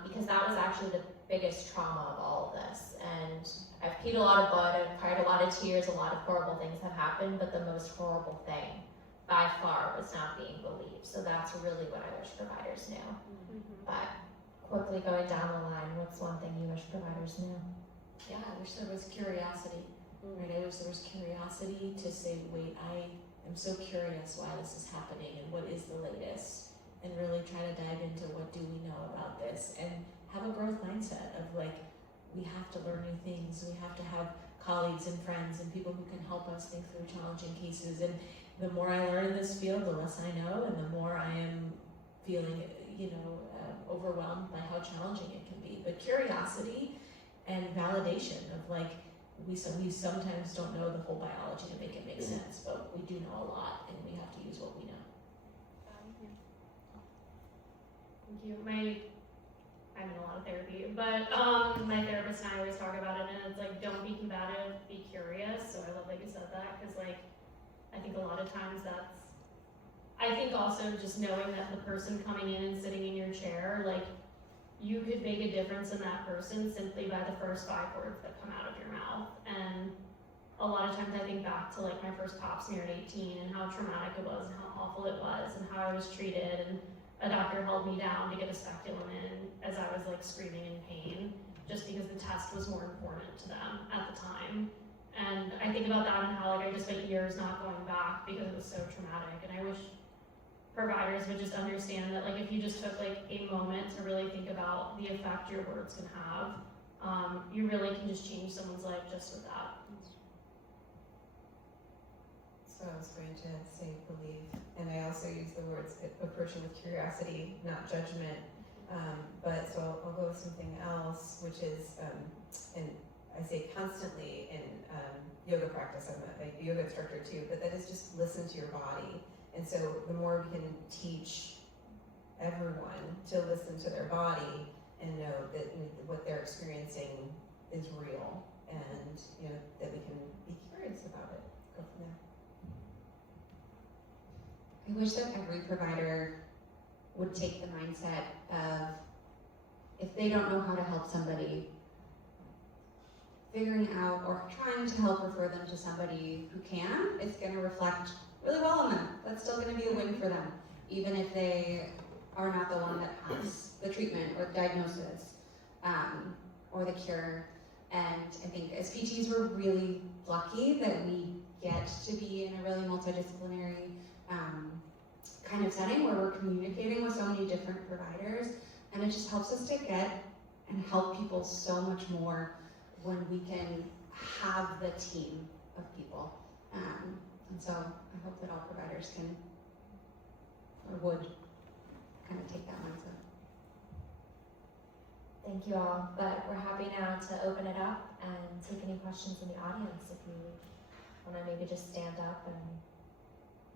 because that was actually the biggest trauma of all of this. And I've peed a lot of blood, I've cried a lot of tears, a lot of horrible things have happened, but the most horrible thing by far was not being believed. So that's really what I wish providers knew. But quickly going down the line, what's one thing you wish providers knew? Yeah, I wish there was curiosity, right? I wish there was curiosity to say, wait, I am so curious why this is happening and what is the latest, and really try to dive into what do we know about this, and have a growth mindset of like, we have to learn new things, we have to have colleagues and friends and people who can help us think through challenging cases. And the more I learn in this field, the less I know, and the more I am feeling, overwhelmed by how challenging it can be. But curiosity and validation of like, we sometimes don't know the whole biology to make it make sense, but we do know a lot, and we have to use what we know. Thank you. I'm in a lot of therapy, but my therapist and I always talk about it, and it's like, don't be combative, be curious. So I love that you said that, because like, I think a lot of times I think also just knowing that the person coming in and sitting in your chair, like, you could make a difference in that person simply by the first 5 words that come out of your mouth. And a lot of times I think back to like my first pap smear at 18 and how traumatic it was and how awful it was and how I was treated, and a doctor held me down to get a speculum in as I was like screaming in pain, just because the test was more important to them at the time. And I think about that and how like I just spent years not going back because it was so traumatic. And I wish providers would just understand that like if you just took like a moment to really think about the effect your words can have, you really can just change someone's life just with that. So I was going to say believe, and I also use the words approaching with curiosity, not judgment. But so I'll go with something else, which is, and I say constantly in yoga practice, I'm a yoga instructor too, but that is just listen to your body. And so the more we can teach everyone to listen to their body and know that what they're experiencing is real, and that we can be curious about it, go from there. I wish that every provider would take the mindset of, if they don't know how to help somebody, figuring out or trying to help refer them to somebody who can, is going to reflect really well on them. That's still going to be a win for them, even if they are not the one that has the treatment or the diagnosis or the cure. And I think as PTs, we're really lucky that we get to be in a really multidisciplinary kind of setting where we're communicating with so many different providers, and it just helps us to get and help people so much more when we can have the team of people. And so I hope that all providers can, or would, kind of take that mindset. Thank you all, but we're happy now to open it up and take any questions in the audience if you want to maybe just stand up and,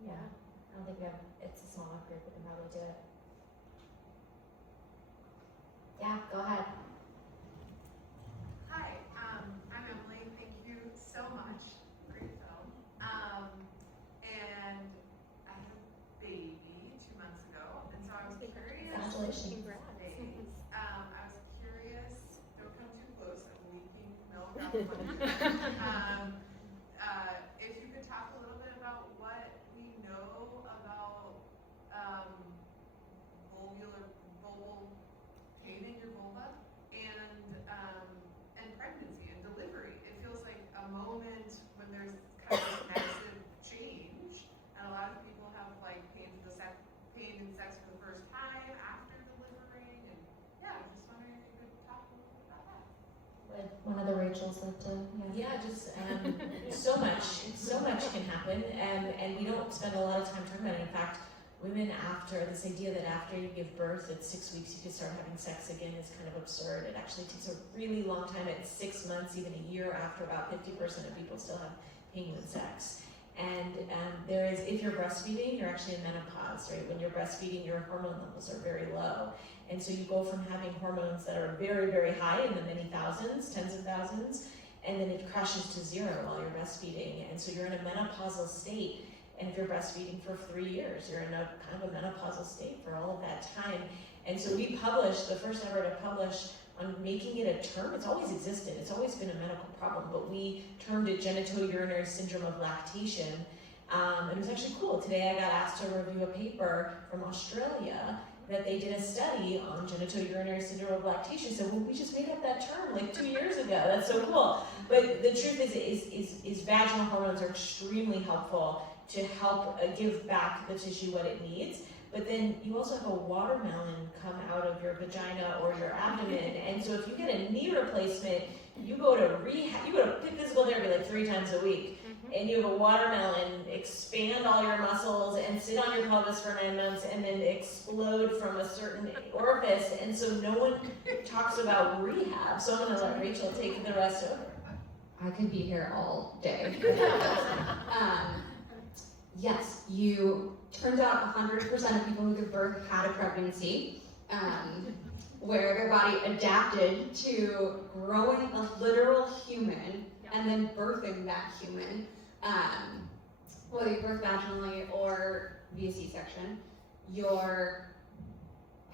yeah, I don't think we have, it's a small enough group, we can probably do it. Yeah, go ahead. Hi, I'm Emily. Thank you so much. Great film. And I had a baby 2 months ago, and so I was curious. Congratulations. Thanks. I was curious. Don't come too close. I'm leaking milk out of my if you could talk a little bit about what we know about vulval pain in your vulva and pregnancy and delivery. It feels like a moment when there's kind of this massive change, and a lot of people have like pain in sex for the first time after delivering, and yeah, I'm just wondering if you could talk a little bit about that. Would one of the Rachels like to? Yeah, just so much can happen, and we don't spend a lot of time talking about it. In fact, women after this idea that after you give birth at 6 weeks you can start having sex again is kind of absurd. It actually takes a really long time. At 6 months, even a year after, about 50% of people still have pain with sex. And there is, if you're breastfeeding, you're actually in menopause, right? When you're breastfeeding, your hormone levels are very low. And so you go from having hormones that are very, very high in the many thousands, tens of thousands, and then it crashes to 0 while you're breastfeeding, and so you're in a menopausal state. And if you're breastfeeding for 3 years, you're in a kind of a menopausal state for all of that time. And so we published, the first ever to publish on making it a term. It's always existed, it's always been a medical problem, but we termed it genitourinary syndrome of lactation. It was actually cool. Today I got asked to review a paper from Australia that they did a study on genitourinary syndrome of lactation. So well, we just made up that term like 2 years ago. That's so cool. But the truth is vaginal hormones are extremely helpful to help give back the tissue what it needs. But then you also have a watermelon come out of your vagina or your abdomen. And so if you get a knee replacement, you go to rehab, you go to physical therapy like 3 times a week. And you have a watermelon, expand all your muscles and sit on your pelvis for 9 months and then explode from a certain orifice. And so no one talks about rehab. So I'm gonna let Rachel take the rest over. I could be here all day. Yes, turns out 100% of people who give birth had a pregnancy, where their body adapted to growing a literal human and then birthing that human, whether you birth vaginally or via C-section. Your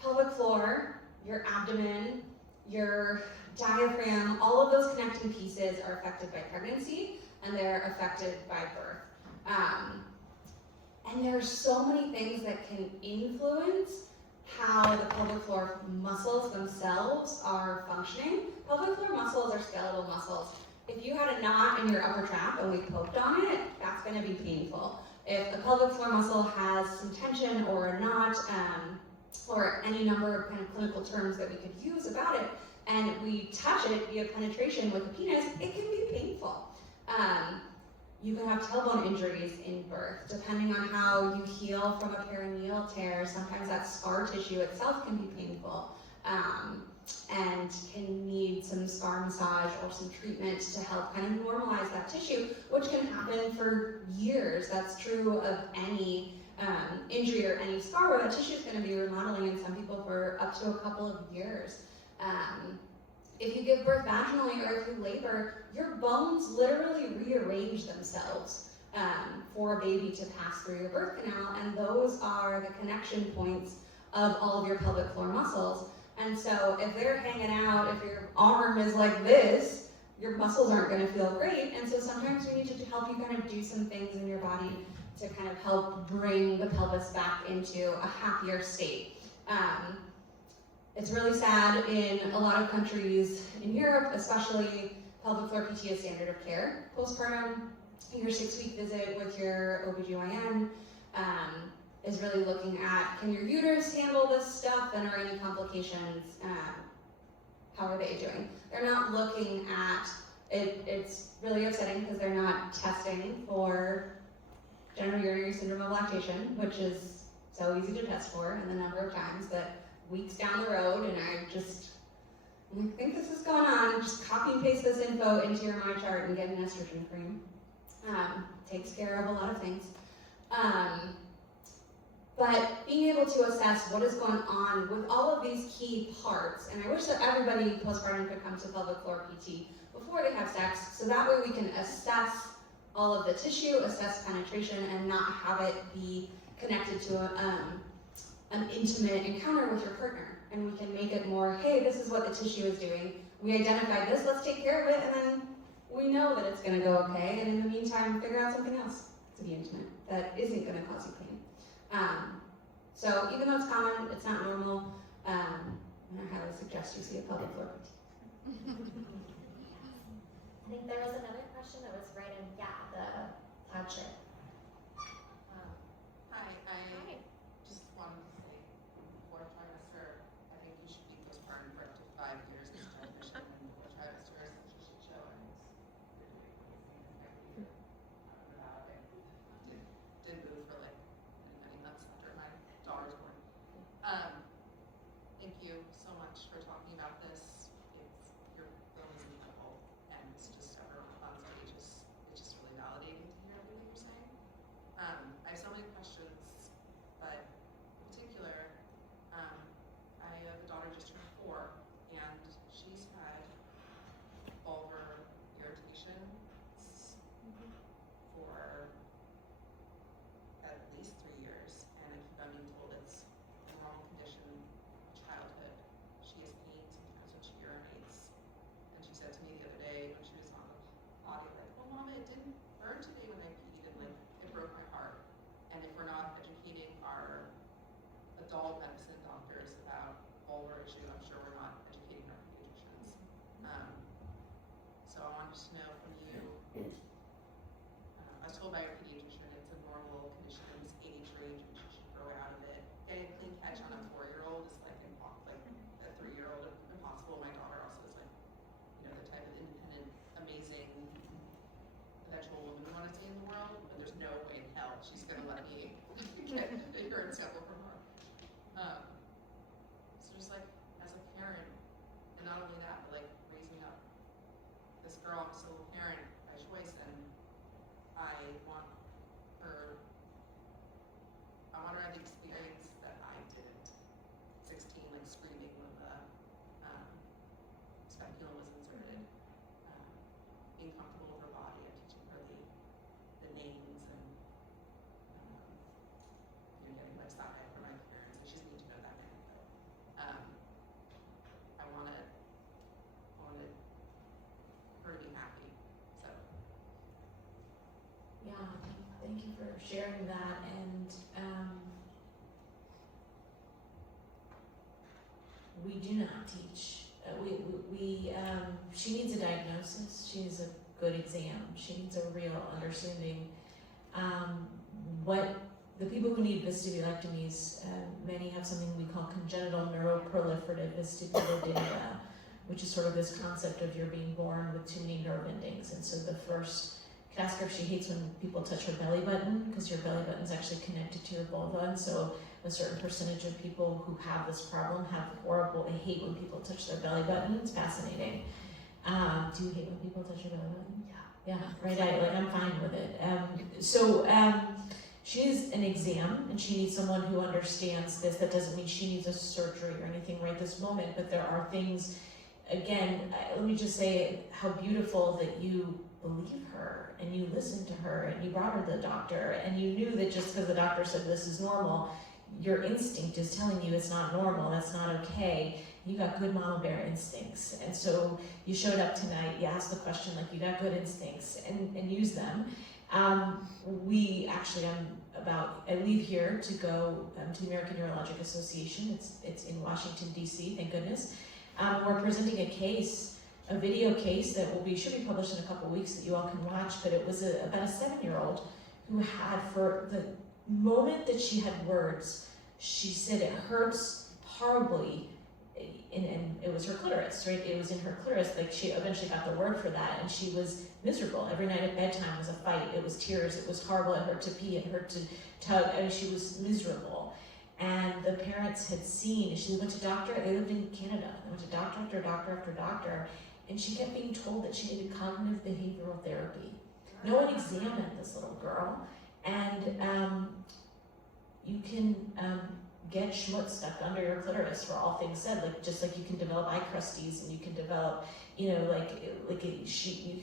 pelvic floor, your abdomen, your diaphragm, all of those connecting pieces are affected by pregnancy, and they're affected by birth. And there are so many things that can influence how the pelvic floor muscles themselves are functioning. Pelvic floor muscles are skeletal muscles. If you had a knot in your upper trap and we poked on it, that's going to be painful. If the pelvic floor muscle has some tension or a knot, or any number of kind of clinical terms that we could use about it, and we touch it via penetration with a penis, it can be painful. You can have tailbone injuries in birth, depending on how you heal from a perineal tear. Sometimes that scar tissue itself can be painful, and can need some scar massage or some treatment to help kind of normalize that tissue, which can happen for years. That's true of any injury or any scar, where that tissue is going to be remodeling in some people for up to a couple of years. If you give birth vaginally or if you labor, your bones literally rearrange themselves for a baby to pass through your birth canal, and those are the connection points of all of your pelvic floor muscles. And so if they're hanging out, if your arm is like this, your muscles aren't going to feel great. And so sometimes we need to help you kind of do some things in your body to kind of help bring the pelvis back into a happier state. It's really sad in a lot of countries in Europe, especially pelvic floor PT is standard of care. Postpartum, your 6-week visit with your OBGYN is really looking at, can your uterus handle this stuff, and are any complications, how are they doing? They're not looking at, it's really upsetting because they're not testing for genitourinary syndrome of lactation, which is so easy to test for, and the number of times that weeks down the road, and I think this is going on, just copy and paste this info into your MyChart and get an estrogen cream. Takes care of a lot of things. But being able to assess what is going on with all of these key parts, and I wish that everybody postpartum could come to pelvic floor PT before they have sex, so that way we can assess all of the tissue, assess penetration, and not have it be connected to an intimate encounter with your partner. And we can make it more, hey, this is what the tissue is doing. We identified this, let's take care of it, and then we know that it's going to go okay. And in the meantime, figure out something else to be intimate that isn't going to cause you pain. So even though it's common, it's not normal, and I highly suggest you see a pelvic floor PT. I think there was another question that was right in, the plaid shirt. Hi, I just wanted to say, fourth trimester, I think you should be postpartum for up to 5 years of transmission, and the fourth trimester is such a shit show, and you're doing amazing. I didn't move for like many months after my daughter was born. Thank you so much for talking about this. You're really incredible, and it's just everyone on stage it's just really validating to hear everything you're saying. wanted to know from you, I was told by your pediatrician it's a normal condition in this age range, and she should grow out of it. Getting a clean catch on a 4-year-old is like impossible, like a 3-year-old impossible. My daughter also is like, you know, the type of independent, amazing, eventual woman we want to see in the world, but there's no way in hell she's gonna let me get a urine sample from her. So just like, as a parent, and not only that, but like raising up this girl, I'm still a parent by choice, and I want her to have the experience that I didn't. 16, like screaming when the speculum was inserted, being comfortable with her body, and teaching her the names, and getting like stopped by my parents, and she doesn't need to know that many, but I wanted her to be happy. So Yeah, thank you for sharing that. And we do not teach. She needs a diagnosis. She needs a good exam. She needs a real understanding. What the people who need vestibulectomies, many have something we call congenital neuroproliferative vestibulodynia, which is sort of this concept of you're being born with too many nerve endings. And so the first, you can ask her if she hates when people touch her belly button, because your belly button is actually connected to your vulva. And so a certain percentage of people who have this problem have they hate when people touch their belly button. It's fascinating. Do you hate when people touch your belly button? Yeah, right. I'm fine with it. She needs an exam, and she needs someone who understands this. That doesn't mean she needs a surgery or anything right this moment, but there are things. Again, let me just say how beautiful that you believe her and you listened to her and you brought her to the doctor, and you knew that just because the doctor said this is normal, your instinct is telling you it's not normal, that's not okay. You got good mama bear instincts, and so you showed up tonight, you asked the question like you got good instincts, and use them. I leave here to go to the American Urologic Association. It's in Washington, D.C., thank goodness. We're presenting a video case that should be published in a couple weeks that you all can watch, but it was about a 7-year-old who had, for the moment that she had words, she said it hurts horribly, and it was her clitoris, right? It was in her clitoris, like she eventually got the word for that, and she was miserable. Every night at bedtime was a fight, it was tears, it was horrible, it hurt to pee, it hurt to tug, she was miserable. And the parents had seen, she went to doctor, they lived in Canada, they went to doctor after doctor after doctor, and she kept being told that she needed cognitive behavioral therapy. No one examined this little girl, and you can get schmutz stuck under your clitoris for all things said, just like you can develop eye crusties, and you can develop, you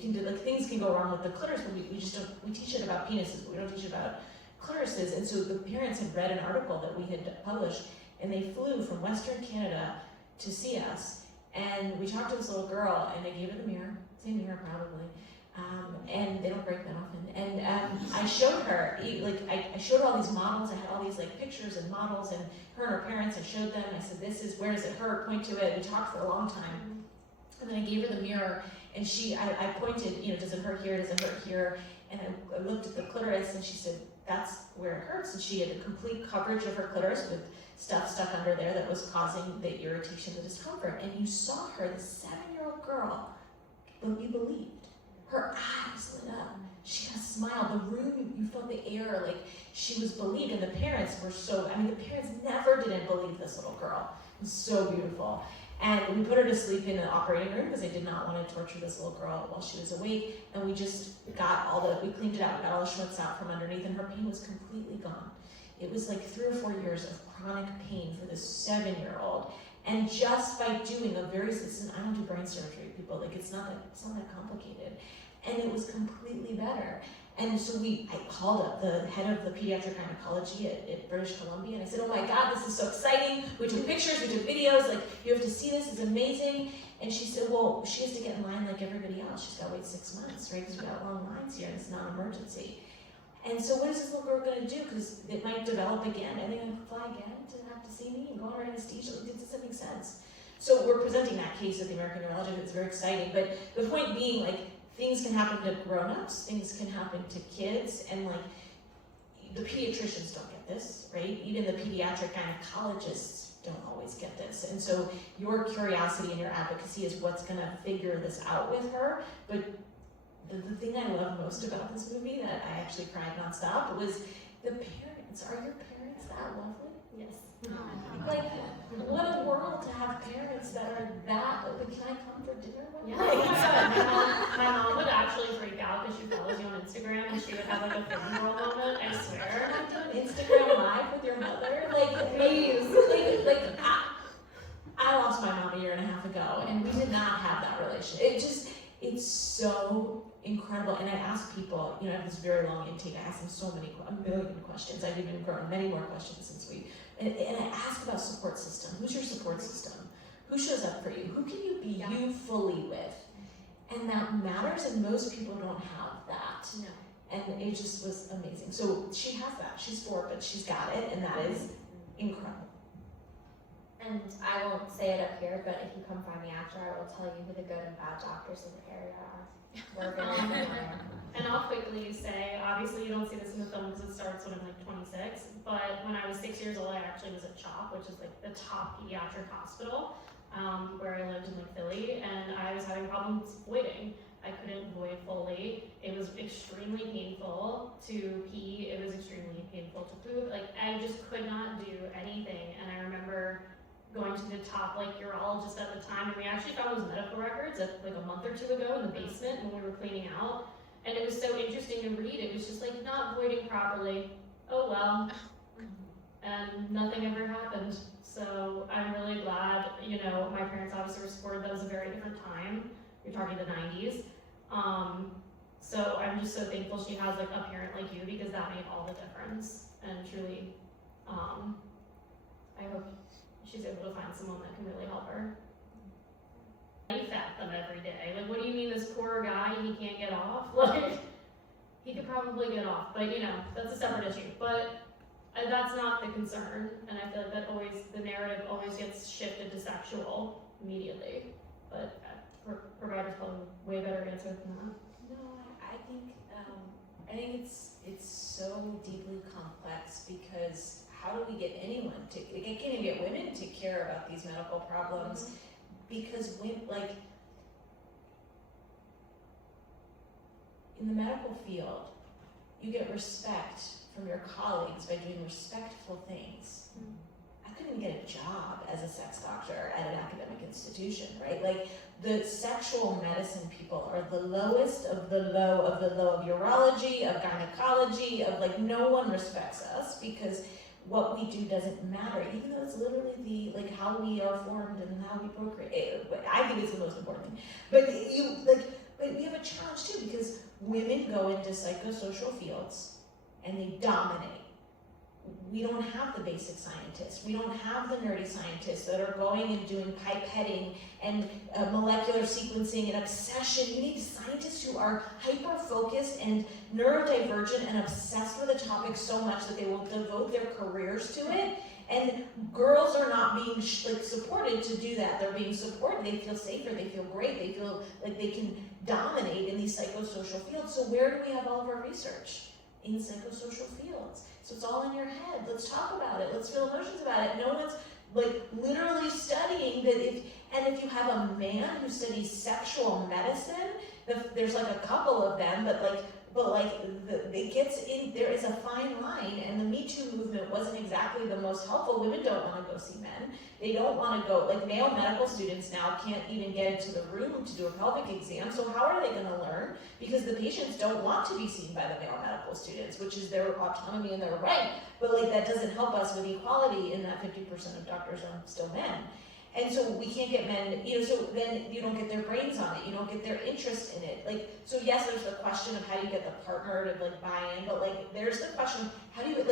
can do, things can go wrong with the clitoris, but we just don't, we teach it about penises, but we don't teach it about clitorises. And so the parents had read an article that we had published, and they flew from Western Canada to see us, and we talked to this little girl, and they gave her the mirror, same mirror probably, and they don't break that often. And I showed her, I showed her all these models. I had all these pictures and models, and her parents. I showed them. I said, "This is, where does it hurt? Point to it." We talked for a long time, and then I gave her the mirror, and I pointed. Does it hurt here? Does it hurt here? And I looked at the clitoris, and she said, "That's where it hurts." And she had a complete coverage of her clitoris with stuff stuck under there that was causing the irritation, the discomfort. And you saw her, the 7-year-old girl, but you believed. Her eyes lit up. She kind of smiled. The room, you felt the air, she was believed. And the parents were the parents never didn't believe this little girl. It was so beautiful. And we put her to sleep in the operating room because they did not want to torture this little girl while she was awake. And we just we cleaned it out, got all the schmutz out from underneath, and her pain was completely gone. It was 3 or 4 years of chronic pain for this 7-year-old. And just by doing I don't do brain surgery, people, it's not that complicated. And it was completely better. And so I called up the head of the pediatric gynecology at British Columbia, and I said, "Oh my God, this is so exciting. We took pictures, we took videos, you have to see this, it's amazing." And she said, "Well, she has to get in line like everybody else. She's got to wait 6 months, right? Because we've got long lines here, and it's not an emergency." And so what is this little girl going to do? Because it might develop again. Are they going to fly again to have to see me and go under anesthesia? It doesn't make sense. So we're presenting that case at the American Urologic. It's very exciting. But the point being, things can happen to grown-ups, things can happen to kids, and like, the pediatricians don't get this, right? Even the pediatric gynecologists don't always get this. And so your curiosity and your advocacy is what's gonna figure this out with her. But the thing I love most about this movie that I actually cried nonstop was the parents. Are your parents that lovely? Yes. Like, what a world to have parents that are that, like, can I come for dinner one Yeah. night? Oh my God. My mom would actually freak out because she follows you on Instagram and she would have like a fangirl moment, I swear. Instagram live with your mother? Like, Please. I lost my mom a year and a half ago, and we did not have that relationship. It's so incredible. And I ask people, I have this very long intake. I ask them a million questions. I've even grown many more questions since and I ask about support system. Who's your support system? Who shows up for you? Who can you be you fully with? And that matters, and most people don't have that. No. And it just was amazing. So she has that. She's 4, but she's got it, and that is incredible. And I won't say it up here, but if you come find me after, I will tell you who the good and bad doctors in the area are. We're very familiar. And I'll quickly say, obviously you don't see this in the film because it starts when I'm like 26, but when I was 6 years old, I actually was at CHOP, which is like the top pediatric hospital, where I lived in like Philly, and I was having problems voiding. I couldn't void fully. It was extremely painful to pee. It was extremely painful to poop. Like, I just could not do anything. And I remember going to the top urologist at the time, and we actually found those medical records like a month or 2 ago in the basement when we were cleaning out. And it was so interesting to read. It was just like not voiding properly. Oh well. And nothing ever happened. So I'm really glad, my parents obviously were supportive. That was a very different time. You're talking the 90s. So I'm just so thankful she has a parent like you, because that made all the difference. And truly, I hope she's able to find someone that can really help her. I fat them every day. Like, what do you mean this poor guy, he can't get off? Like, he could probably get off, but that's a separate issue. But that's not the concern, and I feel like the narrative always gets shifted to sexual immediately. But providers probably way better answer than that. No, I think it's so deeply complex, because how do we get anyone to, can't even get women to care about these medical problems? Because in the medical field, you get respect from your colleagues by doing respectful things. I couldn't get a job as a sex doctor at an academic institution, right? Like, the sexual medicine people are the lowest of the low of the low of urology, of gynecology, of no one respects us, because what we do doesn't matter, even though it's literally the how we are formed and how we procreate. I think it's the most important thing. But but we have a challenge too, because women go into psychosocial fields and they dominate. We don't have the basic scientists. We don't have the nerdy scientists that are going and doing pipetting and molecular sequencing and obsession. You need scientists who are hyper-focused and neurodivergent and obsessed with a topic so much that they will devote their careers to it. And girls are not being supported to do that. They're being supported. They feel safer. They feel great. They feel like they can dominate in these psychosocial fields. So where do we have all of our research? In psychosocial fields. So it's all in your head. Let's talk about it. Let's feel emotions about it. No one's literally studying that. If you have a man who studies sexual medicine, there's a couple of them, it gets in. There is a fine line, and the Me Too movement wasn't exactly the most helpful. Women don't want to go see men. They don't want to go. Male medical students now can't even get into the room to do a pelvic exam. So how are they going to learn? Because the patients don't want to be seen by the male medical students, which is their autonomy and their right. But that doesn't help us with equality in that 50% of doctors are still men. And so we can't get men, so then you don't get their brains on it, you don't get their interest in it. So yes, there's the question of how do you get the partner to buy in, but there's the question of how do you,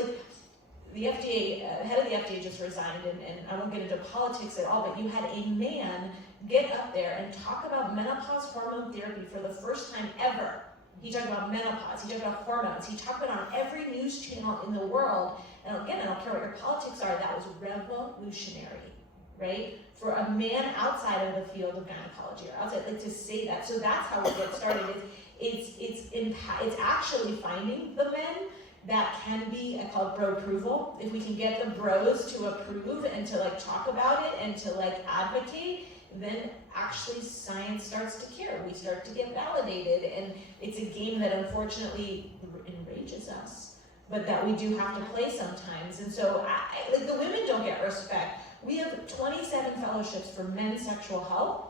the FDA, head of the FDA just resigned, and I won't get into politics at all, but you had a man get up there and talk about menopause hormone therapy for the first time ever. He talked about menopause, he talked about hormones, he talked about it on every news channel in the world, and again, I don't care what your politics are, that was revolutionary. right? For a man outside of the field of gynecology or outside, like to say that. So that's how we get started. It's actually finding the men that can be, I call it bro approval. If we can get the bros to approve and to like talk about it and to like advocate, then actually science starts to care. We start to get validated, and it's a game that unfortunately enrages us, but that we do have to play sometimes. And so like the women don't get respect. We have 27 fellowships for men's sexual health.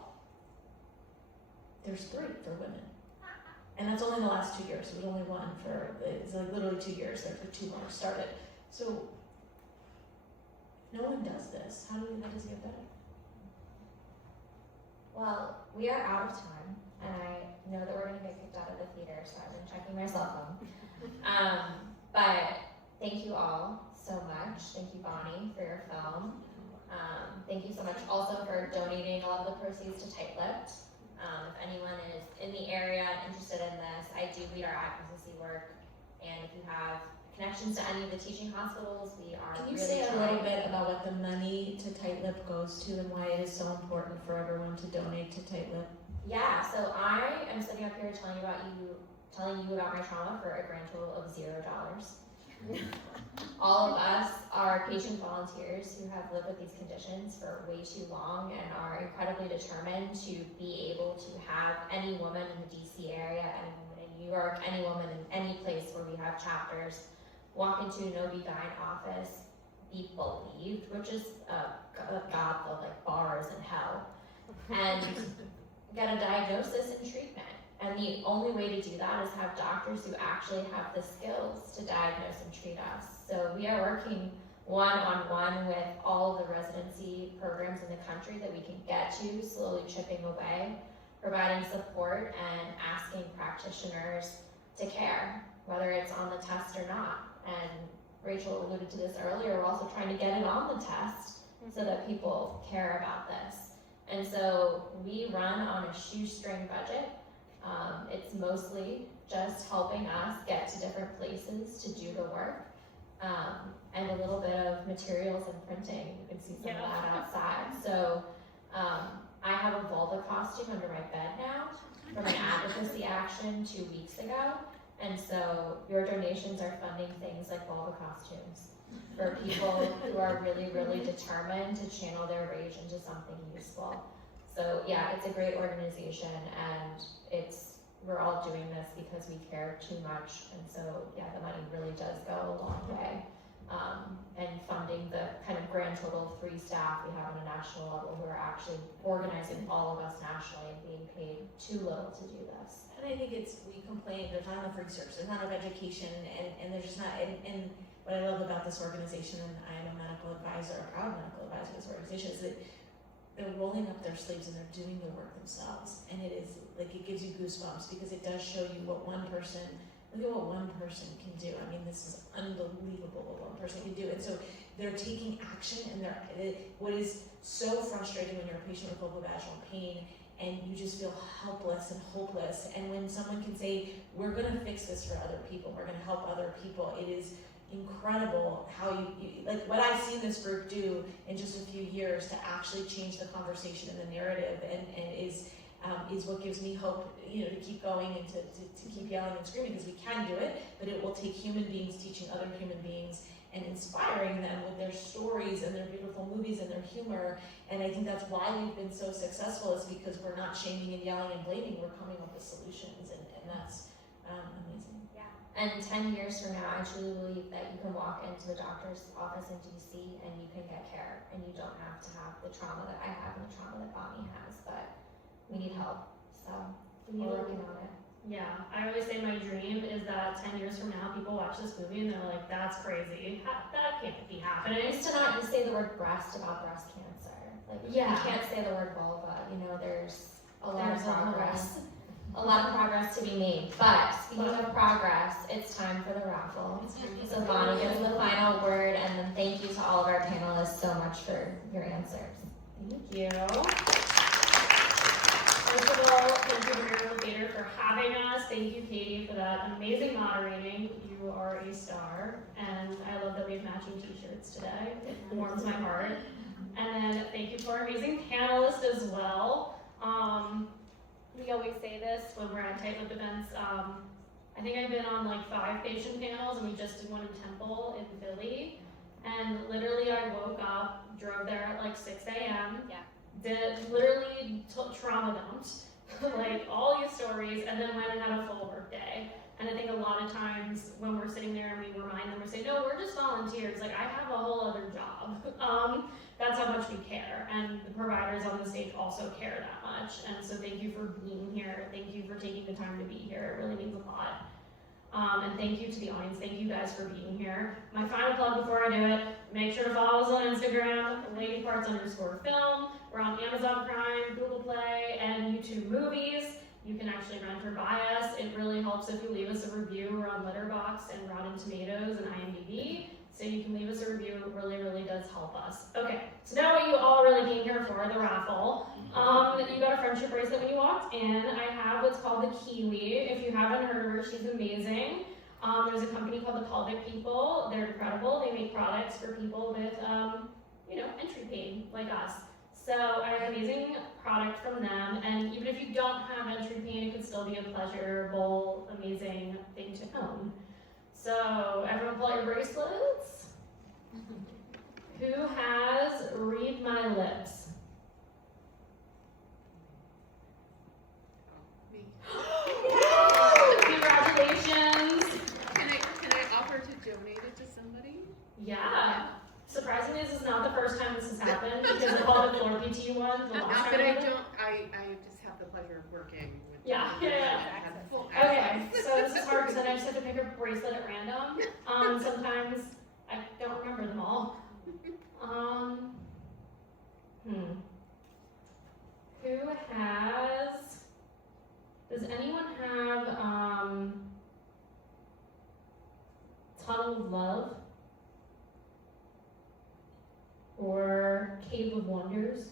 There's 3 for women. And that's only in the last 2 years. There was only 1 for, it's like literally 2 years. There's like 2 more started. So no one does this. How does it get better? Well, we are out of time, and I know that we're gonna get kicked out of the theater, so I've been checking my cell phone. But thank you all so much. Thank you, Bonnie, for your film. Thank you so much also for donating a lot of the proceeds to Tight-Lipped. If anyone is in the area and interested in this, I do lead our advocacy work, and if you have connections to any of the teaching hospitals, we are Can you really say a trying. little bit about what the money to Tight-Lip goes to and why it is so important for everyone to donate to Tight-Lip? Yeah, so I am sitting up here telling you about my trauma for a grand total of $0. All of us are patient volunteers who have lived with these conditions for way too long and are incredibly determined to be able to have any woman in the DC area, any woman in New York, any woman in any place where we have chapters, walk into an OB-GYN office, be believed, which is God, the like bars in hell, and get a diagnosis and treatment. And the only way to do that is have doctors who actually have the skills to diagnose and treat us. So we are working one-on-one with all of the residency programs in the country that we can get to, slowly chipping away, providing support and asking practitioners to care, whether it's on the test or not. And Rachel alluded to this earlier, we're also trying to get it on the test so that people care about this. And so we run on a shoestring budget. It's mostly just helping us get to different places to do the work, and a little bit of materials and printing. You can see some of that outside. So I have a vulva costume under my bed now for my advocacy action 2 weeks ago. And so your donations are funding things like vulva costumes for people who are really, really determined to channel their rage into something useful. So yeah, it's a great organization, and we're all doing this because we care too much. And so yeah, the money really does go a long way. And funding the kind of grand total of 3 staff we have on a national level who are actually organizing all of us nationally and being paid too little to do this. And I think we complain, there's not enough research, there's not enough education, and there's just not, and what I love about this organization, and I am a medical advisor, a proud medical advisor of this organization, is that they're rolling up their sleeves and they're doing the work themselves. And it is, like, it gives you goosebumps because it does show you what one person, look at what one person can do. I mean, this is unbelievable what one person can do. And so they're taking action, and what is so frustrating when you're a patient with vulvovaginal pain and you just feel helpless and hopeless. And when someone can say, we're gonna fix this for other people, we're gonna help other people, it is incredible how you like what I've seen this group do in just a few years to actually change the conversation and the narrative, and is what gives me hope, to keep going and to keep yelling and screaming, because we can do it, but it will take human beings teaching other human beings and inspiring them with their stories and their beautiful movies and their humor. And I think that's why we've been so successful, is because we're not shaming and yelling and blaming, we're coming up with solutions, and that's amazing. And 10 years from now, I truly believe that you can walk into the doctor's office in DC and you can get care, and you don't have to have the trauma that I have and the trauma that Bonnie has, but we need help, so we're working on it. Yeah, I always say my dream is that 10 years from now, people watch this movie and they're like, that's crazy. That can't be I happening. used to not say the word breast about breast cancer. Like, Yeah. you can't say the word vulva, there's a lot of progress. A lot of progress to be made, but speaking of progress, it's time for the raffle. So Bonnie gives the final word, and then thank you to all of our panelists so much for your answers. Thank you. First of all, thank you, Moderator Theater, for having us. Thank you, Katie, for that amazing moderating. You are a star, and I love that we have matching t-shirts today. It warms my heart. And then thank you to our amazing panelists as well. We always say this when we're at tight-lipped events. I think I've been on like 5 patient panels, and we just did one in Temple in Philly. And literally I woke up, drove there at like 6 a.m. Yeah. Did literally trauma dumped, like all these stories, and then went and had a full work day. And I think a lot of times when we're sitting there and we remind them, we say, no, we're just volunteers. Like, I have a whole other job. That's how much we care. And the providers on the stage also care that much. And so thank you for being here. Thank you for taking the time to be here. It really means a lot. And thank you to the audience. Thank you guys for being here. My final plug before I do it, make sure to follow us on Instagram, ladyparts_film. We're on Amazon Prime, Google Play, and YouTube Movies. You can actually rent or buy us. It really helps if you leave us a review. We're on Letterboxd and Rotten Tomatoes and IMDb. So you can leave us a review. It really, really does help us. Okay, so now what you all really came here for, the raffle. You got a friendship bracelet when you walked in. I have what's called the Kiwi. If you haven't heard of her, she's amazing. There's a company called the Pelvic People. They're incredible. They make products for people with, entry pain like us. So I have an amazing product from them, and even if you don't have entry pain, it could still be a pleasurable, amazing thing to own. So everyone pull out your bracelets. Who has Read My Lips? Me. Congratulations. Can I offer to donate it to somebody? Yeah. Surprisingly, this is not the first time this has happened because of all the floor PT ones. The last But time I we did it. don't, I just have the pleasure of working with. Yeah. I have full Okay, access. so this is hard because then I just have to pick a bracelet at random. Sometimes I don't remember them all. Who has? Does anyone have Tunnel of Love or Cave of Wonders?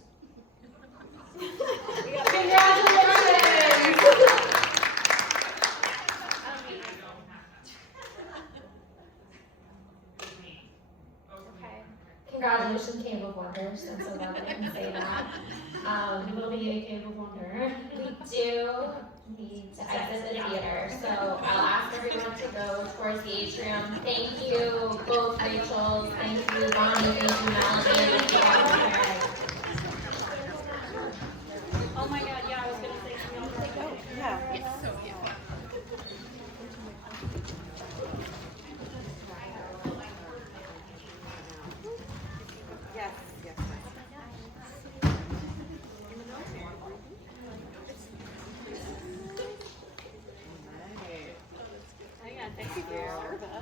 Congratulations! Congratulations, Cave of Wonders. I'm so glad that I can say that. It will be a Cave of Wonder. We do need to exit the theater, so I'll ask everyone to go towards the atrium. Thank you, both Rachel. Thank you, Bonnie. Thank you, Melanie. Thank you, all. Oh my god, yeah, I was gonna say something else. Yes, so, yeah.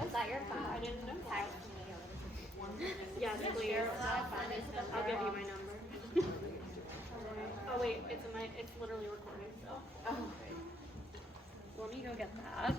Is that your phone? I didn't know. Yes, please. I'll give you my number. Oh wait, it's literally recording, so. Let me go get that.